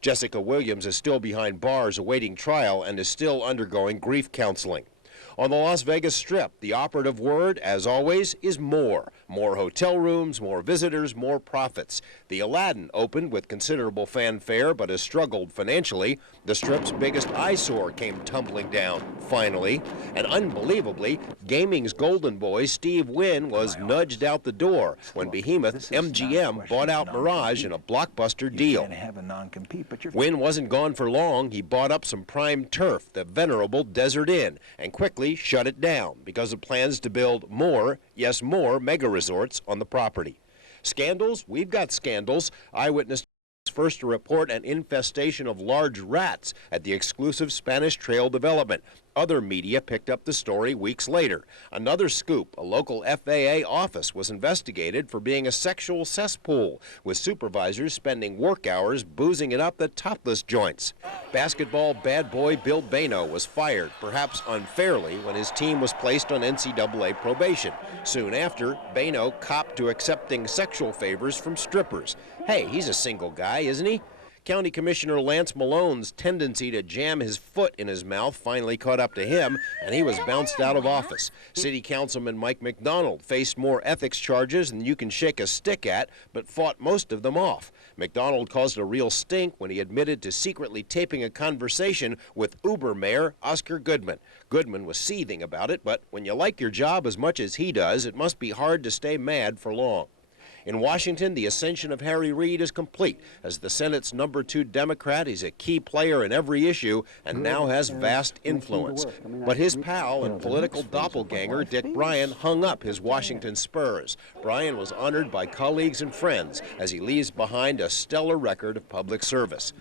Jessica Williams is still behind bars awaiting trial and is still undergoing grief counseling. On the Las Vegas Strip, the operative word, as always, is more. More hotel rooms, more visitors, more profits. The Aladdin opened with considerable fanfare but has struggled financially. The Strip's biggest eyesore came tumbling down, finally. And unbelievably, gaming's golden boy, Steve Wynn, was nudged out the door when behemoth MGM bought out Mirage in a blockbuster deal. Wynn wasn't gone for long. He bought up some prime turf, the venerable Desert Inn, and quickly shut it down because of plans to build more, yes, more mega resorts on the property. Scandals? We've got scandals. Eyewitness first to report an infestation of large rats at the exclusive Spanish Trail development. Other media picked up the story weeks later. Another scoop, a local FAA office was investigated for being a sexual cesspool, with supervisors spending work hours boozing it up the topless joints. Basketball bad boy Bill Bano was fired, perhaps unfairly, when his team was placed on NCAA probation. Soon after, Bano copped to accepting sexual favors from strippers. Hey, he's a single guy, isn't he? County Commissioner Lance Malone's tendency to jam his foot in his mouth finally caught up to him, and he was bounced out of office. City Councilman Mike McDonald faced more ethics charges than you can shake a stick at, but fought most of them off. McDonald caused a real stink when he admitted to secretly taping a conversation with Uber Mayor Oscar Goodman. Goodman was seething about it, but when you like your job as much as he does, it must be hard to stay mad for long. In Washington, the ascension of Harry Reid is complete. As the Senate's #2 Democrat, he's a key player in every issue and now has vast influence. But his pal and political doppelganger, Dick Bryan, hung up his Washington spurs. Bryan was honored by colleagues and friends as he leaves behind a stellar record of public service.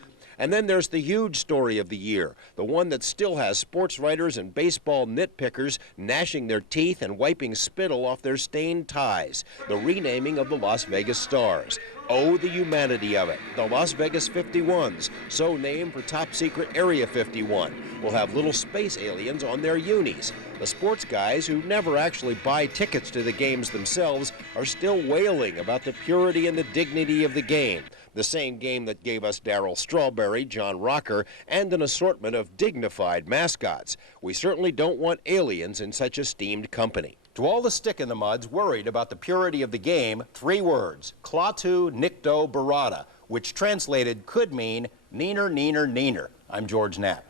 And then there's the huge story of the year, the one that still has sports writers and baseball nitpickers gnashing their teeth and wiping spittle off their stained ties, the renaming of the Las Vegas Stars. Oh, the humanity of it. The Las Vegas 51s, so named for top secret Area 51, will have little space aliens on their unis. The sports guys who never actually buy tickets to the games themselves are still wailing about the purity and the dignity of the game. The same game that gave us Darryl Strawberry, John Rocker, and an assortment of dignified mascots. We certainly don't want aliens in such esteemed company. To all the stick-in-the-muds worried about the purity of the game, 3 words, Klaatu Nikto Barada, which translated could mean neener, neener, neener. I'm George Knapp.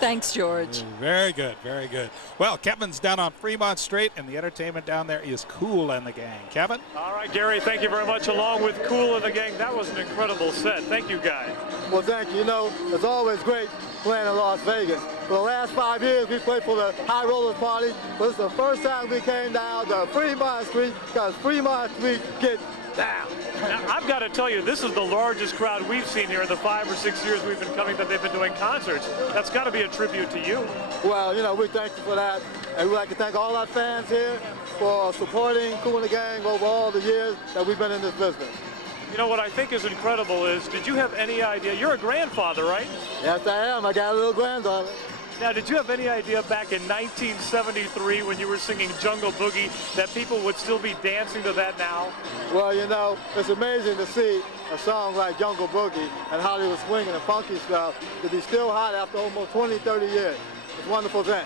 Thanks, George. Very good, very good. Well, Kevin's down on Fremont Street, and the entertainment down there is Kool and the Gang. Kevin? All right, Gary, thank you very much. Along with Kool and the Gang, that was an incredible set. Thank you, guys. Well, thank you. You know, it's always great playing in Las Vegas. For the last 5 years, we played for the High Rollers Party. But it's the first time we came down to Fremont Street, because Fremont Street gets down. Now, I've got to tell you, this is the largest crowd we've seen here in the 5 or 6 years we've been coming that they've been doing concerts. That's got to be a tribute to you. Well, you know, we thank you for that. And we'd like to thank all our fans here for supporting Kool and the Gang over all the years that we've been in this business. You know, what I think is incredible is, did you have any idea? You're a grandfather, right? Yes, I am. I got a little granddaughter. Now, did you have any idea back in 1973 when you were singing Jungle Boogie that people would still be dancing to that now? Well, you know, it's amazing to see a song like Jungle Boogie and Hollywood swing and funky stuff to be still hot after almost 20, 30 years. It's a wonderful thing.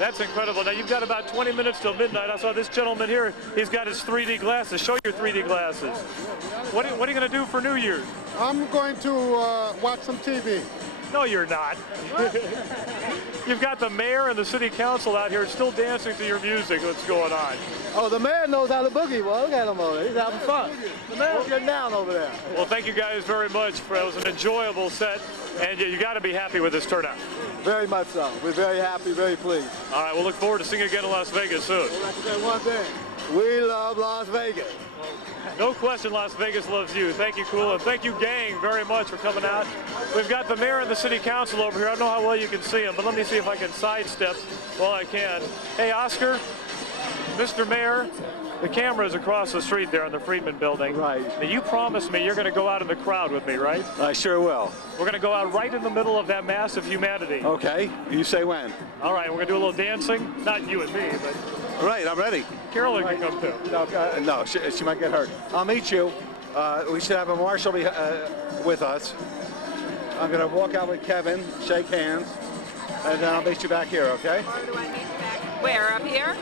That's incredible. Now, you've got about 20 minutes till midnight. I saw this gentleman here. He's got his 3D glasses. Show your 3D glasses. What are you going to do for New Year's? I'm going to watch some TV. No, you're not. You've got the mayor and the city council out here still dancing to your music. What's going on? Oh, the mayor knows how to boogie. Well, look at him over there. He's having fun. The mayor's getting down over there. Well, thank you guys very much. It was an enjoyable set, and you got to be happy with this turnout. Very much so. We're very happy, very pleased. All right, we'll look forward to seeing you again in Las Vegas soon. I'd like to say one thing. We love Las Vegas. No question Las Vegas loves you. Thank you, Kool, and thank you, gang, very much for coming out. We've got the mayor and the city council over here. I don't know how well you can see them, but let me see if I can sidestep while I can. Hey, Oscar, Mr. Mayor, the camera is across the street there in the Friedman building. Right. Now, you promised me you're going to go out in the crowd with me, right? I sure will. We're going to go out right in the middle of that mass of humanity. Okay. You say when. All right, we're going to do a little dancing. Not you and me, but... All right, I'm ready. Carolyn can come too. No, she might get hurt. I'll meet you. We should have a marshal with us. I'm going to walk out with Kevin, shake hands, and then I'll meet you back here, okay? Where do I meet you back? Where, up here?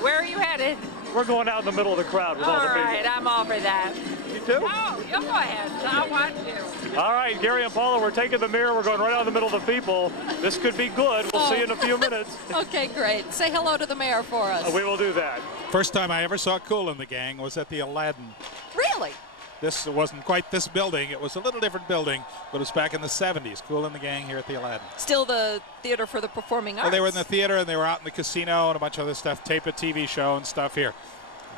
Where are you headed? We're going out in the middle of the crowd with all the people. All right, I'm over that. You too? Oh, you go ahead. I want to. All right, Gary and Paula, we're taking the mirror. We're going right out in the middle of the people. This could be good. We'll see you in a few minutes. Okay, great. Say hello to the mayor for us. We will do that. First time I ever saw Kool and the Gang was at the Aladdin. Really? This wasn't quite this building. It was a little different building, but it was back in the 70s. Kool and the Gang here at the Aladdin. Still the Theater for the Performing Arts. Well, they were in the theater, and they were out in the casino and a bunch of other stuff, tape a TV show and stuff here.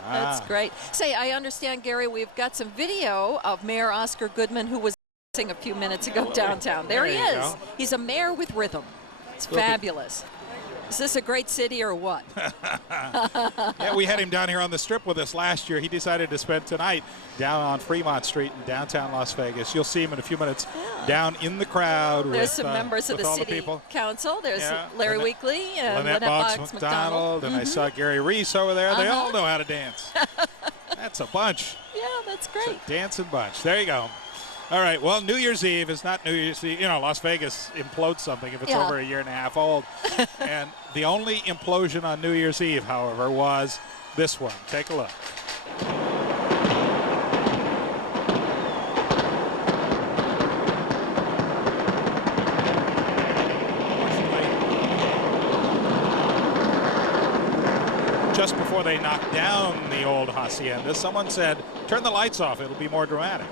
That's great. Say, I understand, Gary, we've got some video of Mayor Oscar Goodman, who was dancing a few minutes ago downtown. There he is. Go. He's a mayor with rhythm. It's fabulous. Is this a great city or what? Yeah, we had him down here on the Strip with us last year. He decided to spend tonight down on Fremont Street in downtown Las Vegas. You'll see him in a few minutes down in the crowd. There's some members of the city council. There's Larry Weekley and Lynette Boggs McDonald. And I saw Gary Reese over there. They all know how to dance. That's a bunch. Yeah, that's great. It's a dancing bunch. There you go. All right, well, New Year's Eve is not New Year's Eve. You know, Las Vegas implodes something if it's over a year and a half old. And the only implosion on New Year's Eve, however, was this one. Take a look. Just before they knocked down the old hacienda, someone said, turn the lights off, it'll be more dramatic.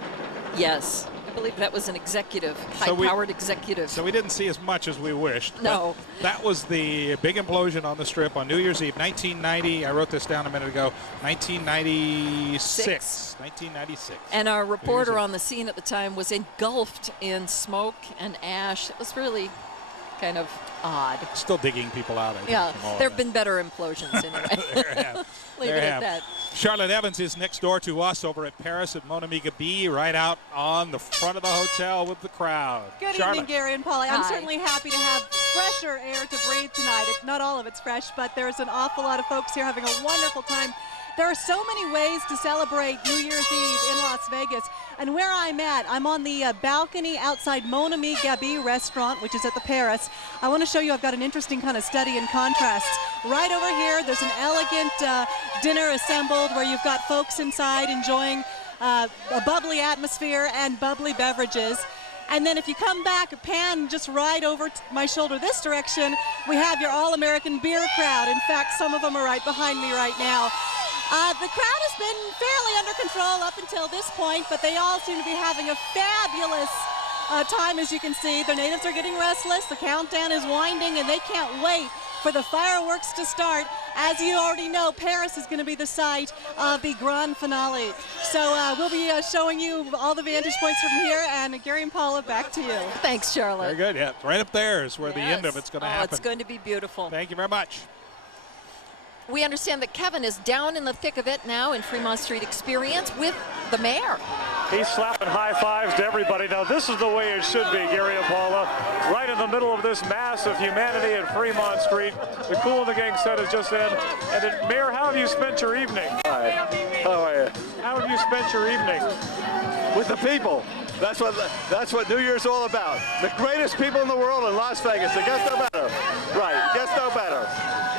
Yes, believe that was an executive, high-powered executive. So we didn't see as much as we wished. No. That was the big implosion on the Strip on New Year's Eve, 1990. I wrote this down a minute ago. 1996. 1996. And our reporter on the scene at the time was engulfed in smoke and ash. It was really kind of odd. Still digging people out. I think, yeah, from all there of have been better implosions anyway. Leave it at that. Charlotte Evans is next door to us over at Paris at Mon Ami Gabi, right out on the front of the hotel with the crowd. Good Charlotte. evening, Gary and Paula. I'm Hi. certainly happy to have fresher air to breathe tonight. Not all of it's fresh, but there's an awful lot of folks here having a wonderful time. There are so many ways to celebrate New Year's Eve in Las Vegas. And where I'm at, I'm on the balcony outside Mon Ami Gabi restaurant, which is at the Paris. I want to show you, I've got an interesting kind of study in contrasts. Right over here, there's an elegant dinner assembled where you've got folks inside enjoying a bubbly atmosphere and bubbly beverages. And then if you come back, pan just right over my shoulder this direction, we have your all-American beer crowd. In fact, some of them are right behind me right now. The crowd has been fairly under control up until this point, but they all seem to be having a fabulous time, as you can see. The natives are getting restless, the countdown is winding, and they can't wait for the fireworks to start. As you already know, Paris is going to be the site of the grand finale. So we'll be showing you all the vantage points from here, and Gary and Paula, back to you. Thanks, Charlotte. Very good, yeah. Right up there is where the end of it's going to happen. It's going to be beautiful. Thank you very much. We understand that Kevin is down in the thick of it now in Fremont Street Experience with the mayor. He's slapping high fives to everybody. Now, this is the way it should be, Gary and Paula. Right in the middle of this mass of humanity at Fremont Street. The Cool and the Gang set is just in. And then, Mayor, how have you spent your evening? Hi. How are you? How have you spent your evening? With the people. That's what New Year's all about. The greatest people in the world in Las Vegas. It gets no better. Right. It gets no better.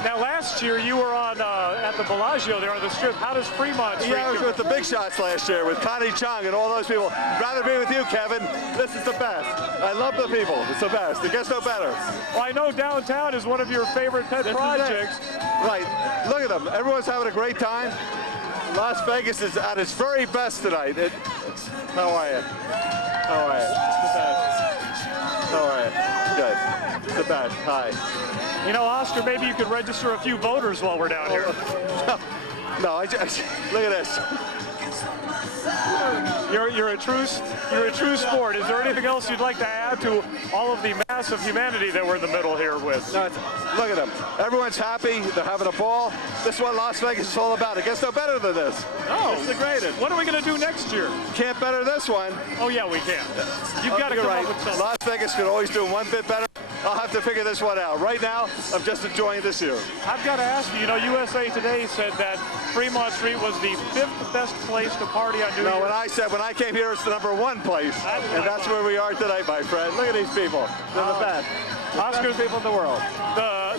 Now, last year you were on at the Bellagio there on the Strip. How does Fremont Street? Yeah, I was with the Big Shots last year with Connie Chung and all those people. Rather be with you, Kevin. This is the best. I love the people. It's the best. It gets no better. Well, I know downtown is one of your favorite pet projects. Right. Look at them. Everyone's having a great time. Las Vegas is at its very best tonight. How are you? How are you? It's the best. How are you? Good. It's the best. Hi. You know, Oscar, maybe you could register a few voters while we're down here. No, I just look at this. You're a true sport. Is there anything else you'd like to add to all of the massive humanity that we're in the middle here with? No, look at them. Everyone's happy. They're having a ball. This is what Las Vegas is all about. It gets no better than this. Oh, it's the greatest. What are we going to do next year? Can't better this one. Oh yeah, we can. You've got to come up with something. Las Vegas could always do one bit better. I'll have to figure this one out. Right now, I'm just enjoying this year. I've got to ask you, USA Today said that Fremont Street was the 5th best place to party on New Year's. No, when I came here, it's the #1 place. And that's where we are tonight, my friend. Look at these people. They're the best. Oscar, people in the world.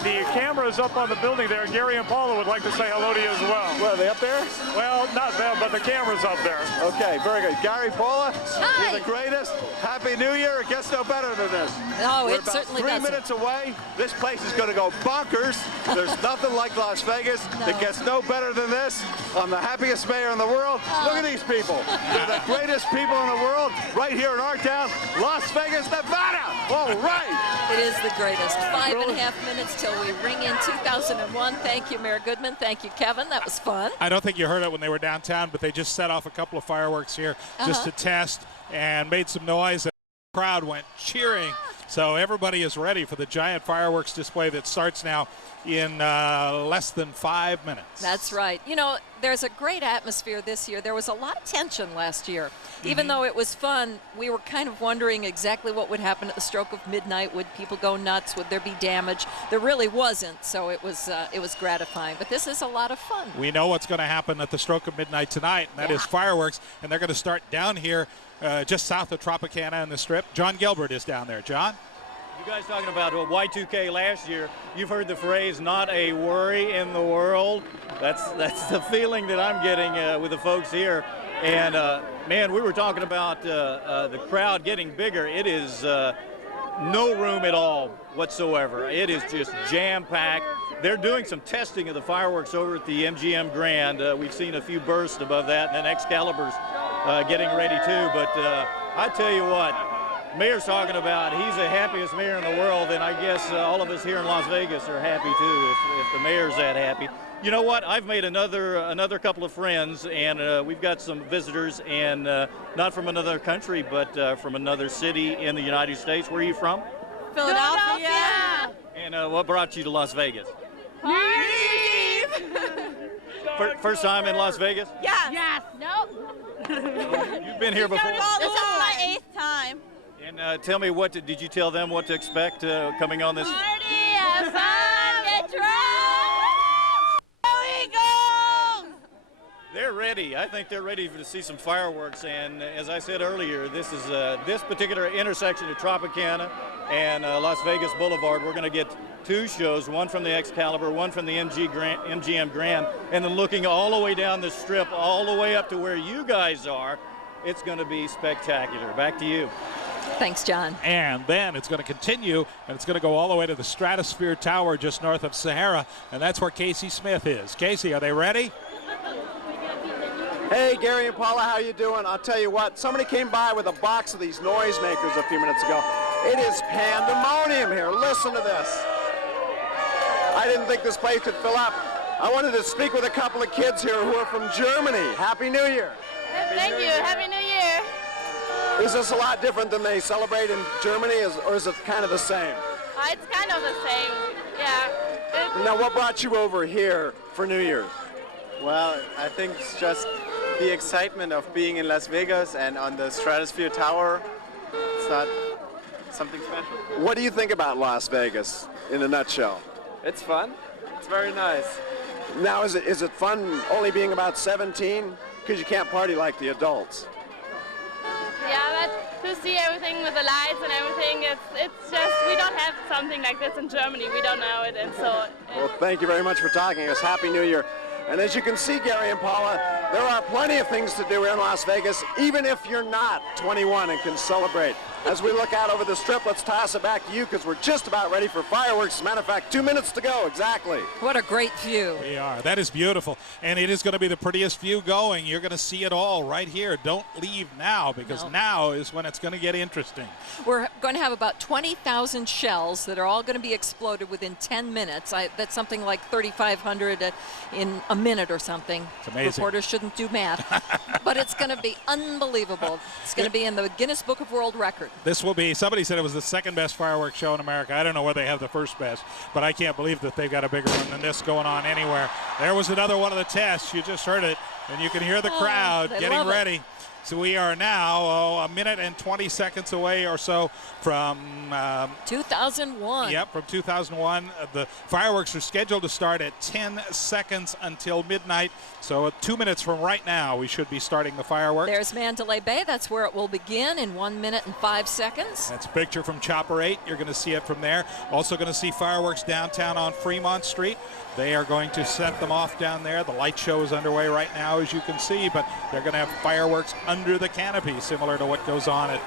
The camera's up on the building there. Gary and Paula would like to say hello to you as well. Well, are they up there? Well, not them, but the camera's up there. Okay, very good. Gary, Paula, hi. You're the greatest. Happy New Year. It gets no better than this. No, We're it certainly about 3 doesn't. minutes away. This place is going to go bonkers. There's nothing like Las Vegas. No. It gets no better than this. I'm the happiest mayor in the world. Look at these people. They're the greatest people in the world right here in our town, Las Vegas, Nevada. All right. It is the greatest. 5.5 minutes till we ring in 2001. Thank you, Mayor Goodman. Thank you, Kevin. That was fun. I don't think you heard it when they were downtown, but they just set off a couple of fireworks here just to test and made some noise. And the crowd went cheering. So everybody is ready for the giant fireworks display that starts now in less than 5 minutes. That's right. There's a great atmosphere this year. There was a lot of tension last year. Even though it was fun, we were kind of wondering exactly what would happen at the stroke of midnight. Would people go nuts? Would there be damage? There really wasn't, so it was gratifying. But this is a lot of fun. We know what's going to happen at the stroke of midnight tonight, and that is fireworks, and they're going to start down here just south of Tropicana and the Strip. John Gilbert is down there. John? You guys talking about Y2K last year, you've heard the phrase, not a worry in the world. That's the feeling that I'm getting with the folks here. And, man, we were talking about the crowd getting bigger. It is no room at all whatsoever. It is just jam-packed. They're doing some testing of the fireworks over at the MGM Grand. We've seen a few bursts above that, and then Excalibur's getting ready too. But I tell you what, Mayor's talking about he's the happiest mayor in the world, and I guess all of us here in Las Vegas are happy too if the mayor's that happy. You know what? I've made another couple of friends, and we've got some visitors, and not from another country, but from another city in the United States. Where are you from? Philadelphia. And what brought you to Las Vegas? New Year's Eve. First time in Las Vegas? Yes. Yes. Nope. You've been here before? This is my 8th time. And tell me, did you tell them what to expect coming on this? Party, have fun, get drunk. Here we go. They're ready. I think they're ready to see some fireworks. And as I said earlier, this is this particular intersection of Tropicana and Las Vegas Boulevard. We're going to get 2 shows, one from the Excalibur, one from the MGM Grand, and then looking all the way down the strip, all the way up to where you guys are. It's going to be spectacular. Back to you. Thanks, John. And then it's going to continue, and it's going to go all the way to the Stratosphere Tower just north of Sahara, and that's where Casey Smith is. Casey, are they ready? Hey, Gary and Paula, how you doing? I'll tell you what, somebody came by with a box of these noisemakers a few minutes ago. It is pandemonium here. Listen to this. I didn't think this place could fill up. I wanted to speak with a couple of kids here who are from Germany. Happy New Year. Thank you. Happy New Year. Is this a lot different than they celebrate in Germany, or is it kind of the same? It's kind of the same. Yeah. Now, what brought you over here for New Year's? Well, I think it's just the excitement of being in Las Vegas and on the Stratosphere Tower. It's not something special. What do you think about Las Vegas in a nutshell? It's fun. It's very nice. Now, is it fun only being about 17? Because you can't party like the adults. Yeah, but to see everything with the lights and everything, it's just, we don't have something like this in Germany. We don't know it, and so. Well, thank you very much for talking to us. Happy New Year. And as you can see, Gary and Paula, there are plenty of things to do in Las Vegas, even if you're not 21 and can celebrate. As we look out over the strip, let's toss it back to you because we're just about ready for fireworks. As a matter of fact, 2 minutes to go, exactly. What a great view. We are. That is beautiful. And it is going to be the prettiest view going. You're going to see it all right here. Don't leave now because now is when it's going to get interesting. We're going to have about 20,000 shells that are all going to be exploded within 10 minutes. That's something like 3,500 in a minute or something. It's amazing. Reporters shouldn't do math. But it's going to be unbelievable. It's going to be in the Guinness Book of World Records. This will be, somebody said it was the second best fireworks show in America. I don't know where they have the first best, but I can't believe that they've got a bigger one than this going on anywhere. There was another one of the tests. You just heard it, and you can hear the crowd getting ready. So we are now a minute and 20 seconds away or so from 2001. Yep, from 2001. The fireworks are scheduled to start at 10 seconds until midnight. So 2 minutes from right now, we should be starting the fireworks. There's Mandalay Bay. That's where it will begin in 1 minute and 5 seconds. That's a picture from Chopper 8. You're going to see it from there. Also going to see fireworks downtown on Fremont Street. They are going to set them off down there. The light show is underway right now, as you can see, but they're going to have fireworks under the canopy, similar to what goes on at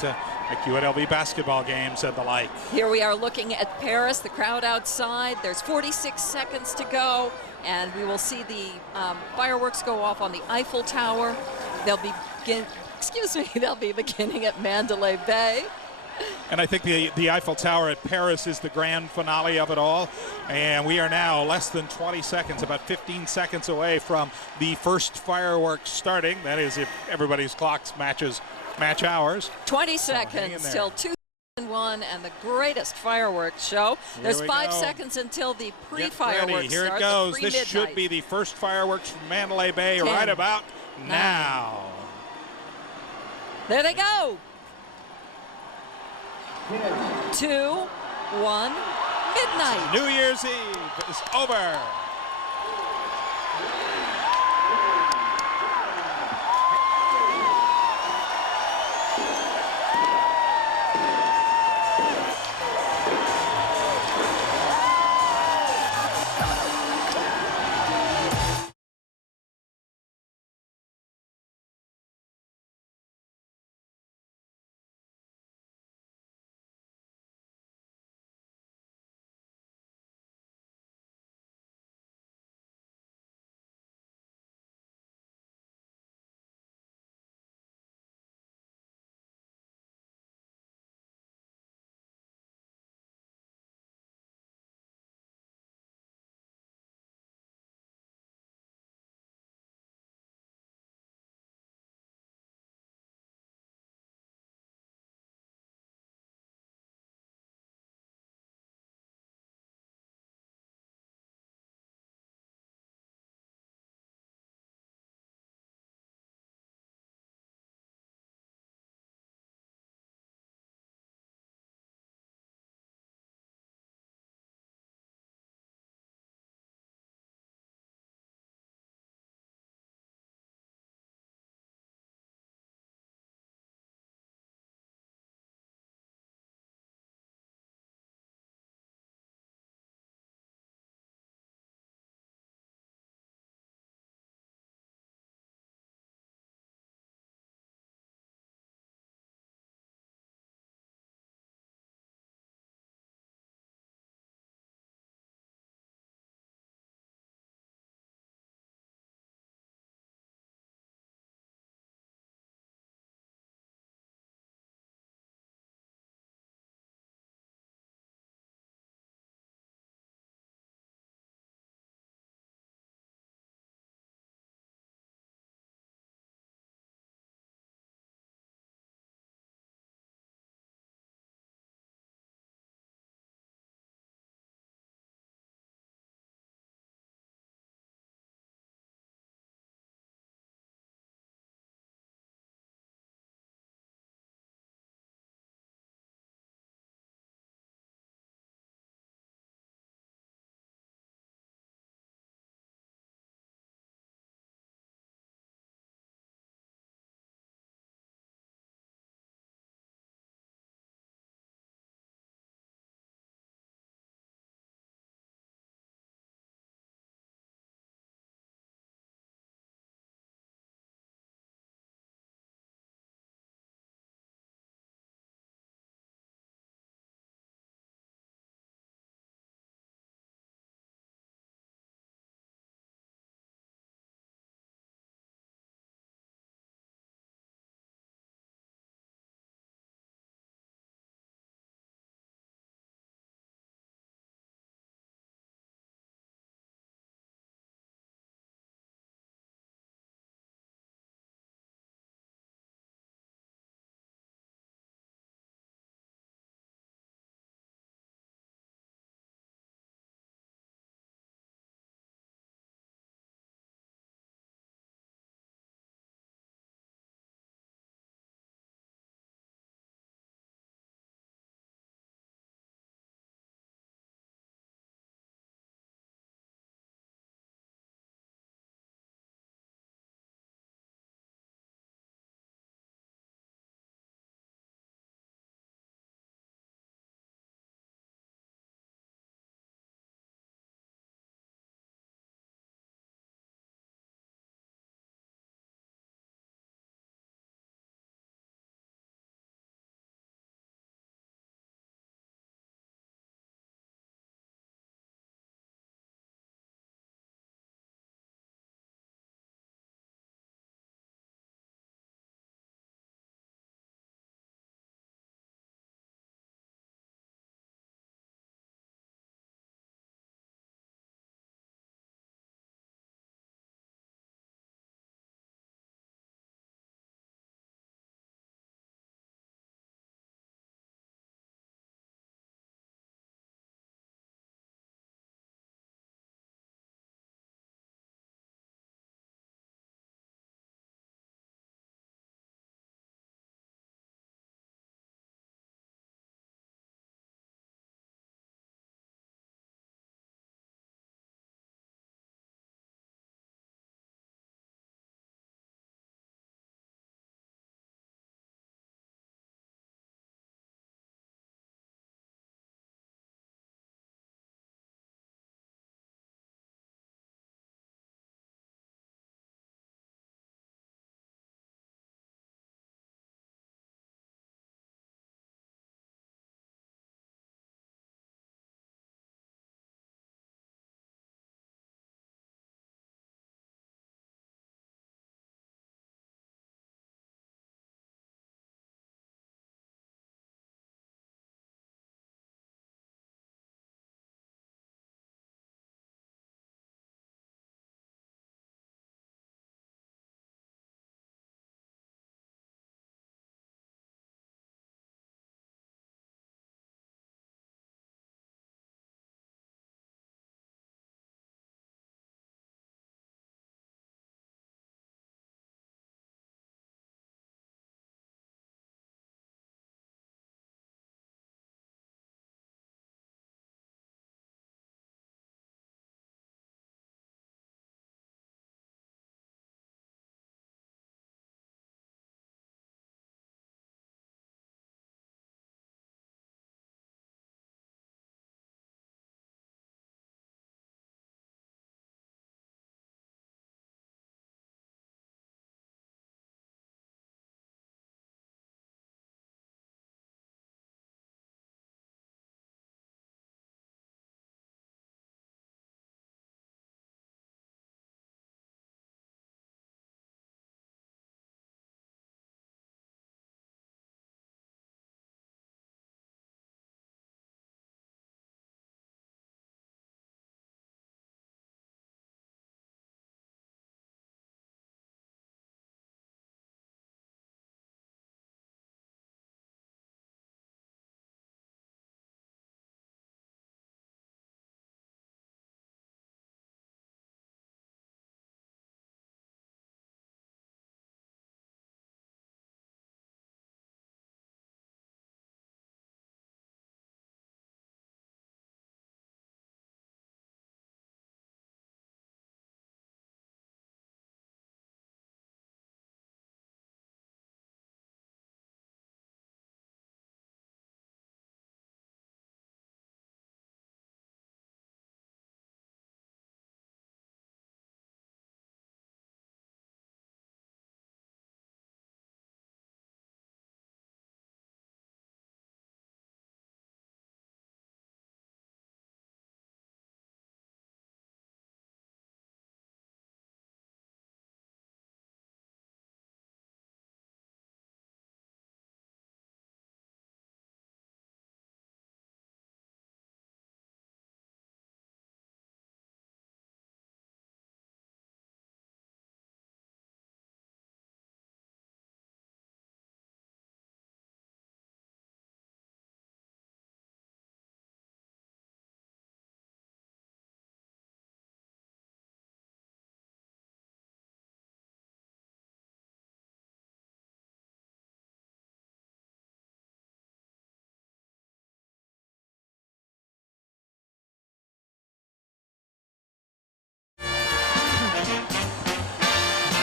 UNLV basketball games and the like. Here we are looking at Paris, the crowd outside. There's 46 seconds to go, and we will see the fireworks go off on the Eiffel Tower. They'll be beginning at Mandalay Bay. And I think the Eiffel Tower at Paris is the grand finale of it all. And we are now less than 20 seconds, about 15 seconds away from the first fireworks starting. That is, if everybody's clocks match ours. 20 seconds till 2001 and the greatest fireworks show. There's 5 seconds until the pre-fireworks Here start. it goes. This should be the first fireworks from Mandalay Bay 10, right about 9. now. There they go. 2, 1, midnight. New Year's Eve is over.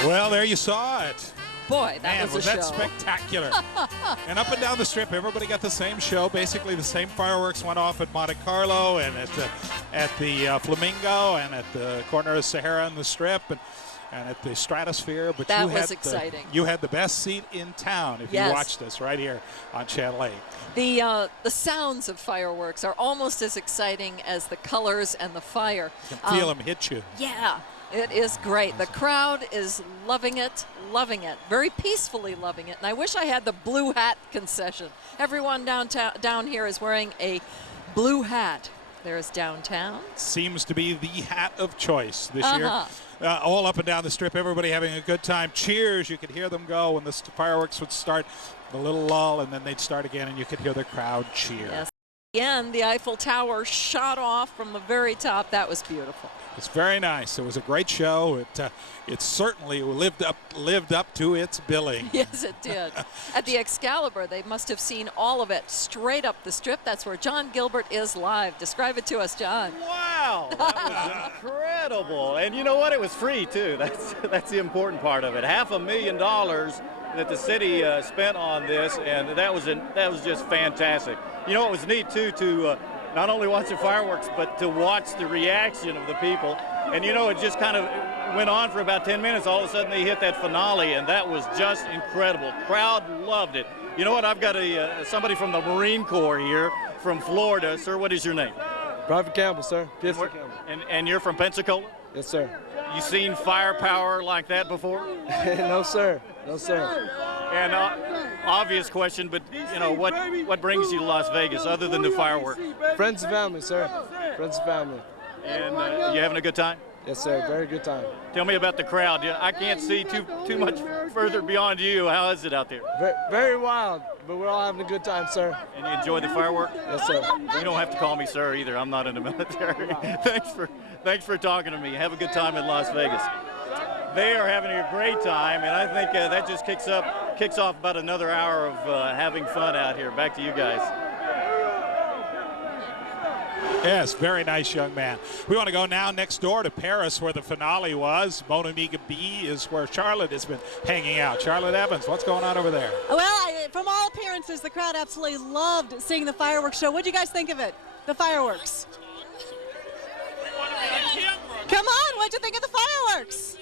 Well, there you saw it. Boy, that Man, was a that show. spectacular. And up and down the strip, everybody got the same show. Basically, the same fireworks went off at Monte Carlo and at the Flamingo and at the corner of Sahara and the Strip and at the Stratosphere. But that you was had exciting. You had the best seat in town if Yes. you watched us right here on Channel 8. The sounds of fireworks are almost as exciting as the colors and the fire. You can feel them hit you. Yeah, it is great. The crowd is loving it, very peacefully loving it. And I wish I had the blue hat concession. Everyone down here is wearing a blue hat. There's downtown. Seems to be the hat of choice this year. All up and down the strip, everybody having a good time. Cheers, you could hear them go when the fireworks would start. A little lull, and then they'd start again, and you could hear the crowd cheer. Yes. Again, the Eiffel Tower shot off from the very top. That was beautiful. It's very nice. It was a great show. It certainly lived up to its billing. Yes, it did. At the Excalibur, they must have seen all of it straight up the strip. That's where John Gilbert is live. Describe it to us, John. Wow, that was incredible. And you know what? It was free too. That's the important part of it. $500,000 that the city spent on this, and that was just fantastic. You know, it was neat too to not only watch the fireworks, but to watch the reaction of the people. And you know, it just kind of went on for about 10 minutes. All of a sudden, they hit that finale, and that was just incredible. Crowd loved it. You know what? I've got somebody from the Marine Corps here from Florida. Sir, what is your name? Private Campbell, sir. Campbell. And you're from Pensacola? Yes, sir. You seen firepower like that before? No, sir. No, sir. And obvious question, but you know, what brings you to Las Vegas other than the fireworks? Friends and family, sir. Friends and family. And you having a good time? Yes, sir. Very good time. Tell me about the crowd. I can't see too much further beyond you. How is it out there? Very wild, but we're all having a good time, sir. And you enjoy the fireworks? Yes, sir. You don't have to call me sir either. I'm not in the military. Thanks for talking to me. Have a good time in Las Vegas. They are having a great time, and I think that just kicks off about another hour of having fun out here. Back to you guys. Yes, very nice young man. We want to go now next door to Paris where the finale was. Mon Ami B is where Charlotte has been hanging out. Charlotte Evans, what's going on over there? Well, from all appearances, the crowd absolutely loved seeing the fireworks show. What did you guys think of it, the fireworks? Come on, what'd you think of the fireworks?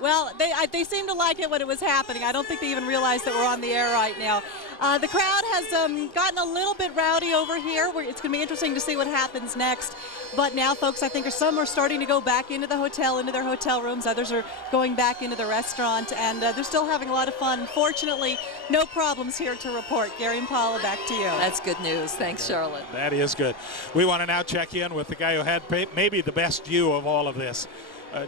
Well, they seem to like it when it was happening. I don't think they even realize that we're on the air right now. The crowd has gotten a little bit rowdy over here. It's going to be interesting to see what happens next. But now, folks, I think some are starting to go back into the hotel, into their hotel rooms. Others are going back into the restaurant, and they're still having a lot of fun. Fortunately, no problems here to report. Gary and Paula, back to you. That's good news. Thanks, Charlotte. That is good. We want to now check in with the guy who had maybe the best view of all of this.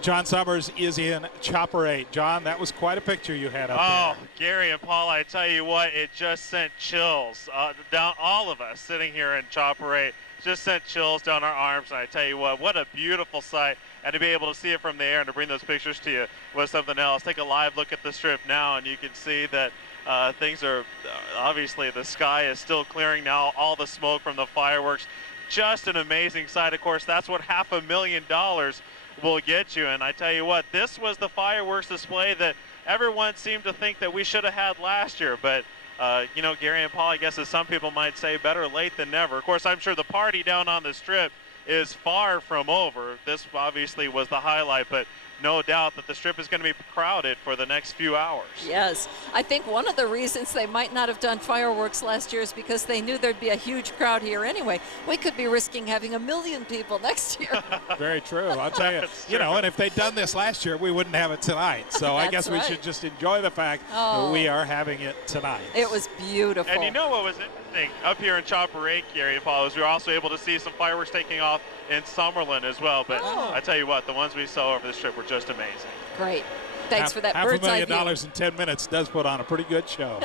Jon Summers is in Chopper 8. John, that was quite a picture you had up there. Oh, Gary and Paul, I tell you what, it just sent chills down all of us sitting here in Chopper 8. Just sent chills down our arms, and I tell you what a beautiful sight. And to be able to see it from the air and to bring those pictures to you was something else. Take a live look at the strip now, and you can see that things are, obviously the sky is still clearing now, all the smoke from the fireworks. Just an amazing sight. Of course, that's what $500,000 will get you. And I tell you what, this was the fireworks display that everyone seemed to think that we should have had last year. But, you know, Gary and Paul, I guess as some people might say, better late than never. Of course, I'm sure the party down on the strip is far from over. This obviously was the highlight, but no doubt that the strip is going to be crowded for the next few hours. Yes. I think one of the reasons they might not have done fireworks last year is because they knew there'd be a huge crowd here anyway. We could be risking having 1 million people next year. Very true. I'll tell you, you know, and if they'd done this last year, we wouldn't have it tonight. So I guess we should just enjoy the fact that we are having it tonight. It was beautiful. And you know what was interesting? Up here in Chopper 8, Gary and Paul, is we were also able to see some fireworks taking off in Summerlin as well. But I tell you what, the ones we saw over the strip were just amazing. Great. Thanks for that bird's eye view. $500,000 in 10 minutes does put on a pretty good show.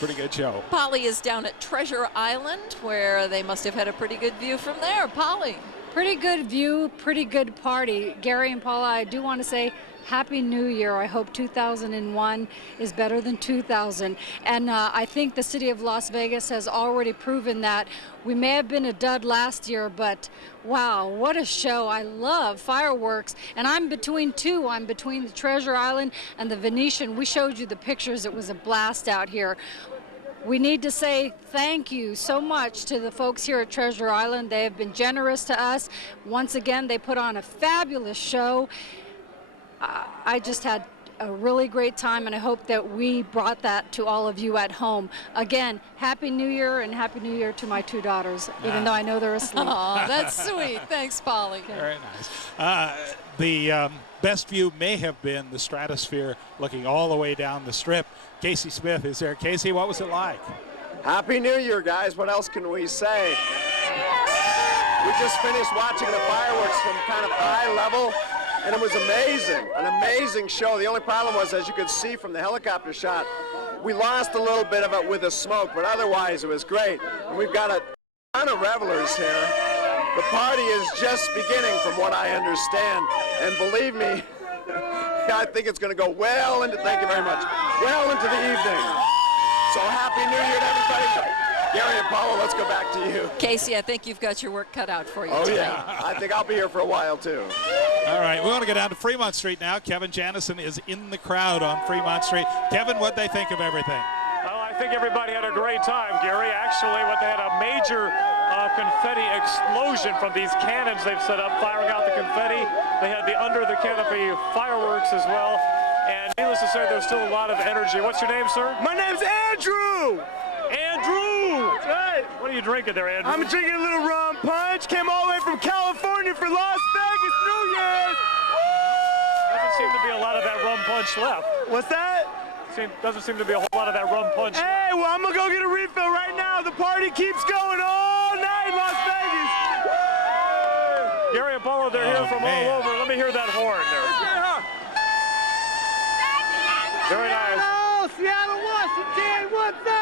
Pretty good show. Polly is down at Treasure Island, where they must have had a pretty good view from there. Polly. Pretty good view, pretty good party. Gary and Paula, I do want to say Happy New Year. I hope 2001 is better than 2000. And I think the city of Las Vegas has already proven that. We may have been a dud last year, but wow, what a show. I love fireworks. And I'm between two. I'm between the Treasure Island and the Venetian. We showed you the pictures. It was a blast out here. We need to say thank you so much to the folks here at Treasure Island. They have been generous to us. Once again, they put on a fabulous show. I just had a really great time, and I hope that we brought that to all of you at home. Again, Happy New Year, and Happy New Year to my two daughters, even though I know they're asleep. Oh, that's sweet. Thanks, Polly. Very nice. The best view may have been the Stratosphere looking all the way down the strip. Casey Smith is there. Casey, what was it like? Happy New Year, guys. What else can we say? We just finished watching the fireworks from kind of high level, and it was amazing, an amazing show. The only problem was, as you could see from the helicopter shot, we lost a little bit of it with the smoke, but otherwise it was great. And we've got a ton of revelers here. The party is just beginning from what I understand, and believe me, I think it's going to go well into, thank you very much, well into the evening. So Happy New Year to everybody. Gary and Paula, let's go back to you. Casey, I think you've got your work cut out for you Oh, tonight. yeah. I think I'll be here for a while, too. All right, we want to go down to Fremont Street now. Kevin Janison is in the crowd on Fremont Street. Kevin, what'd they think of everything? Well, I think everybody had a great time, Gary. Actually, they had a major confetti explosion from these cannons they've set up, firing out the confetti. They had the under the canopy fireworks as well. And needless to say, there's still a lot of energy. What's your name, sir? My name's Andrew! Andrew! That's right. What are you drinking there, Andrew? I'm drinking a little rum punch. Came all the way from California for Las Vegas New Year's. Doesn't seem to be a lot of that rum punch left. What's that? Doesn't seem to be a whole lot of that rum punch. Hey, well, I'm going to go get a refill right now. The party keeps going all night in Las Vegas. Gary and Paula, they're here from all over. Let me hear that horn there. Very nice. Hello, Seattle, Washington, what's up?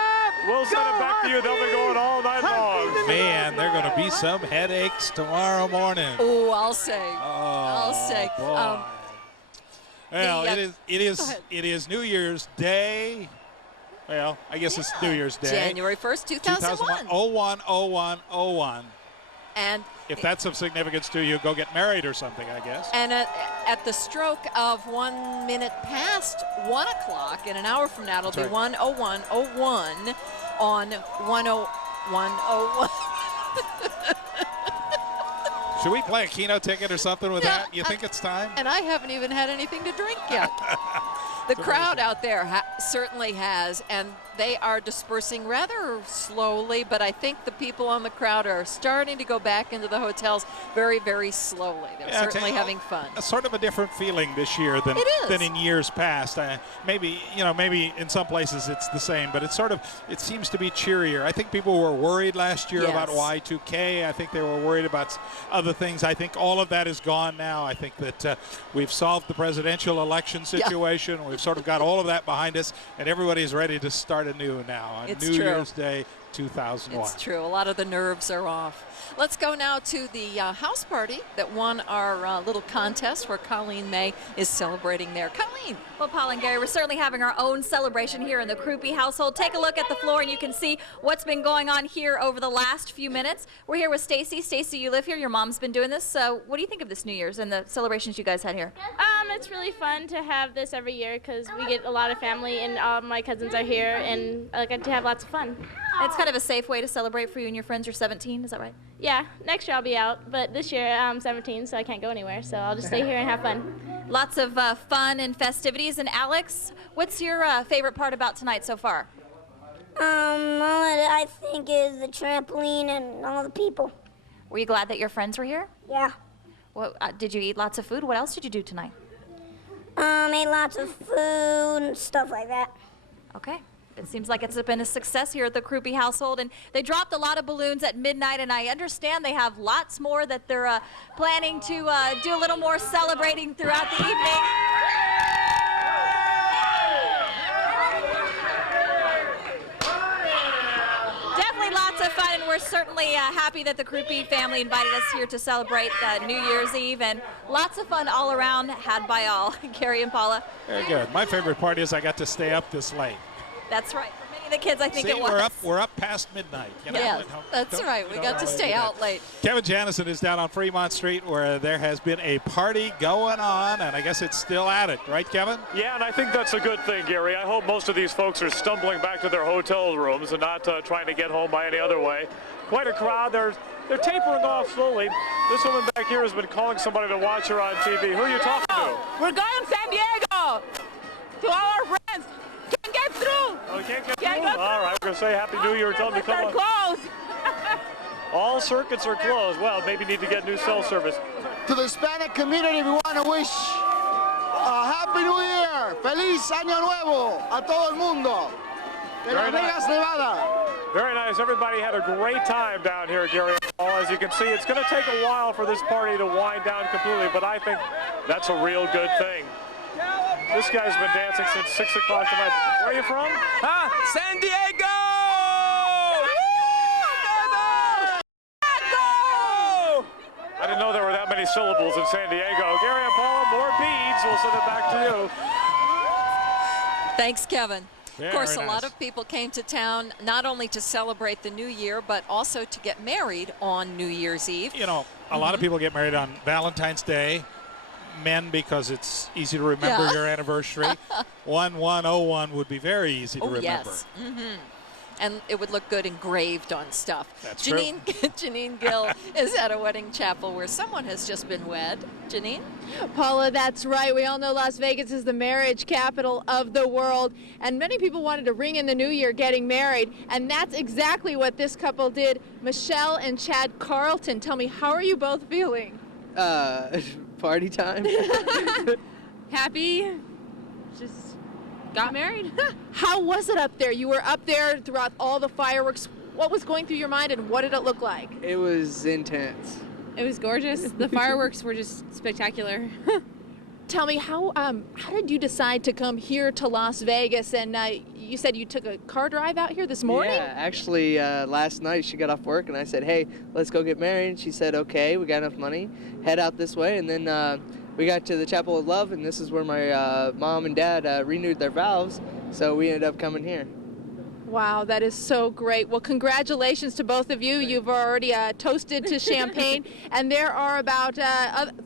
We'll send it back to you. They'll be going all night long. Man, there are going to be some headaches tomorrow morning. Oh, I'll say. Oh, I'll say. boy. Well, it is New Year's Day. Well, I guess it's New Year's Day. January 1st, 2001. 01. And if that's of significance to you, go get married or something, I guess. And at the stroke of 1 minute past 1 o'clock, in an hour from now, it'll be 1:01:01 on 1:01:01. Should we play a Keno ticket or something with that? You think it's time? And I haven't even had anything to drink yet. The crowd out there certainly has, and they are dispersing rather slowly, but I think the people on the crowd are starting to go back into the hotels very, very slowly. They're certainly having fun. It's sort of a different feeling this year than in years past. Maybe in some places it's the same, but it seems to be cheerier. I think people were worried last year about Y2K. I think they were worried about other things. I think all of that is gone now. I think that we've solved the presidential election situation. We've sort of got all of that behind us, and everybody's ready to start anew now on New Year's Day 2001. It's true. A lot of the nerves are off. Let's go now to the house party that won our little contest where Colleen May is celebrating there. Colleen. Well, Paul and Gary, we're certainly having our own celebration here in the Crupi household. Take a look at the floor and you can see what's been going on here over the last few minutes. We're here with Stacy. Stacy, you live here. Your mom's been doing this. So what do you think of this New Year's and the celebrations you guys had here? It's really fun to have this every year because we get a lot of family and all my cousins are here and I get to have lots of fun. It's kind of a safe way to celebrate for you and your friends. You're 17, is that right? Yeah, next year I'll be out, but this year I'm 17, so I can't go anywhere, so I'll just stay here and have fun. Lots of fun and festivities. And Alex, what's your favorite part about tonight so far? All that I think is the trampoline and all the people. Were you glad that your friends were here? Yeah. Well, did you eat lots of food? What else did you do tonight? Ate lots of food and stuff like that. Okay. It seems like it's been a success here at the Crupi household, and they dropped a lot of balloons at midnight, and I understand they have lots more that they're planning to do a little more celebrating throughout the evening. Definitely lots of fun, and we're we're certainly happy that the Crupi family invited us here to celebrate New Year's Eve, and lots of fun all around, had by all. Gary and Paula. Very good. My favorite part is I got to stay up this late. That's right. For many of the kids, I think it was. We're up past midnight. You know? Yeah, that's right. We got to stay out late. Kevin Janison is down on Fremont Street, where there has been a party going on, and I guess it's still at it, right, Kevin? Yeah, and I think that's a good thing, Gary. I hope most of these folks are stumbling back to their hotel rooms and not trying to get home by any other way. Quite a crowd. They're tapering off slowly. This woman back here has been calling somebody to watch her on TV. Who are you talking to? We're going to San Diego to all our friends. Can't get through. Oh, can't get through? All right, we're going to say Happy New Year. Tell them to come on. Closed. All circuits are closed. Well, maybe need to get new cell service. To the Hispanic community, we want to wish a Happy New Year. Feliz Año Nuevo a todo el mundo. De Las Vegas, Nevada. Very nice. Everybody had a great time down here at Gary and Paula. As you can see, it's going to take a while for this party to wind down completely, but I think that's a real good thing. This guy's been dancing since 6 o'clock tonight. Where are you from? San Diego! I didn't know there were that many syllables in San Diego. Gary and Paula, more beads. We'll send it back to you. Thanks, Kevin. Very of course, a nice. lot of people came to town not only to celebrate the new year, but also to get married on New Year's Eve. You know, a lot of people get married on Valentine's Day. Men, because it's easy to remember your anniversary. 1101 would be very easy to remember. Yes. And it would look good engraved on stuff. That's Janine, Janine Gill is at a wedding chapel where someone has just been wed. Janine? Paula, that's right. We all know Las Vegas is the marriage capital of the world, and many people wanted to ring in the new year getting married, and that's exactly what this couple did. Michelle and Chad Carlton, tell me, how are you both feeling? Party time. Happy. Just got married. How was it up there? You were up there throughout all the fireworks. What was going through your mind, and what did it look like? It was intense. It was gorgeous. The fireworks were just spectacular. Tell me, how did you decide to come here to Las Vegas? And you said you took a car drive out here this morning? Yeah, actually last night she got off work and I said, hey, let's go get married. And she said, okay, we got enough money, head out this way. And then we got to the Chapel of Love, and this is where my mom and dad renewed their vows. So we ended up coming here. Wow, that is so great. Well, congratulations to both of you. You've already toasted to champagne, and there are about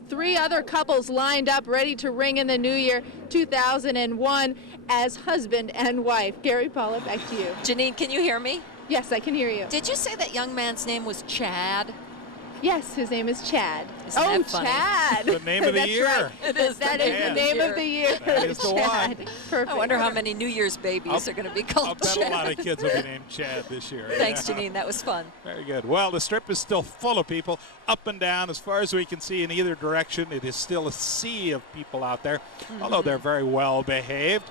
3 other couples lined up ready to ring in the new year 2001 as husband and wife. Gary, Paula, back to you. Janine, can you hear me? Yes, I can hear you. Did you say that young man's name was Chad? Yes, his name is Chad. Isn't that funny? Chad. The name of the year. Right. It is That is the name of the year. That is the Chad. one. Perfect. I wonder how many New Year's babies are going to be called I'll bet Chad. a lot of kids will be named Chad this year. Thanks, Yeah. Janine. That was fun. Very good. Well, the strip is still full of people, up and down. As far as we can see in either direction, it is still a sea of people out there, although they're very well behaved.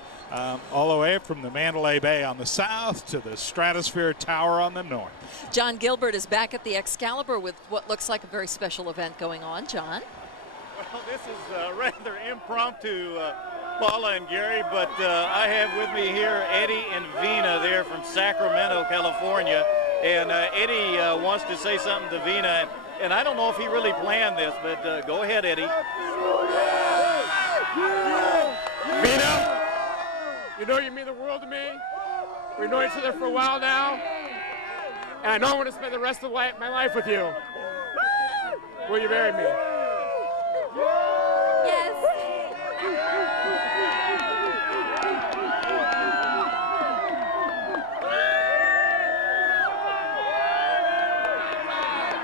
All the way from the Mandalay Bay on the south to the Stratosphere Tower on the north. John Gilbert is back at the Excalibur with what looks like a very special event going on. John? Well, this is rather impromptu, Paula and Gary, but I have with me here Eddie and Vina there from Sacramento, California. And Eddie wants to say something to Vina, and I don't know if he really planned this, but go ahead, Eddie. Vina, you know you mean the world to me. We've known each other for a while now, and I know I want to spend the rest of my life with you. Will you marry me? Yes.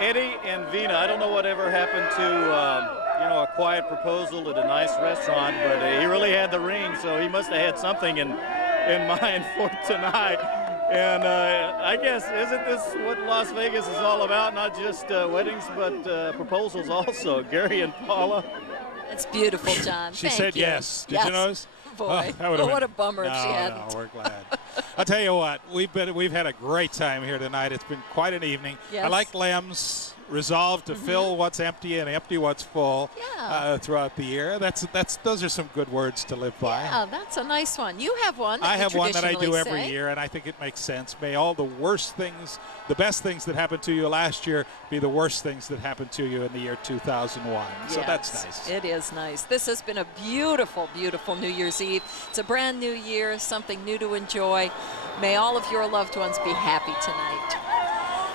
Eddie and Vina, I don't know whatever happened to a quiet proposal at a nice restaurant, but he really had the ring, so he must have had something in mind for tonight. And I guess, isn't this what Las Vegas is all about? Not just weddings, but proposals also. Gary and Paula. It's beautiful, John. She Thank said you. yes. Did you notice? Boy, that would've what been- a bummer if she hadn't. No, we're glad. I'll tell you what, we've had a great time here tonight. It's been quite an evening. Yes. I like Lem's resolve to fill what's empty and empty what's full throughout the year. Those are some good words to live by. Yeah, that's a nice one. You have one. I have one that I do traditionally every say. year, and I think it makes sense. May all the worst things, the best things that happened to you last year, be the worst things that happened to you in the year 2001. So that's nice. It is nice. This has been a beautiful, beautiful New Year's Eve. It's a brand new year, something new to enjoy. May all of your loved ones be happy tonight.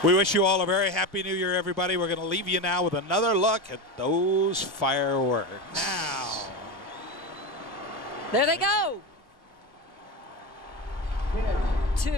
We wish you all a very happy New Year, everybody. We're going to leave you now with another look at those fireworks. Now. There they go. 2.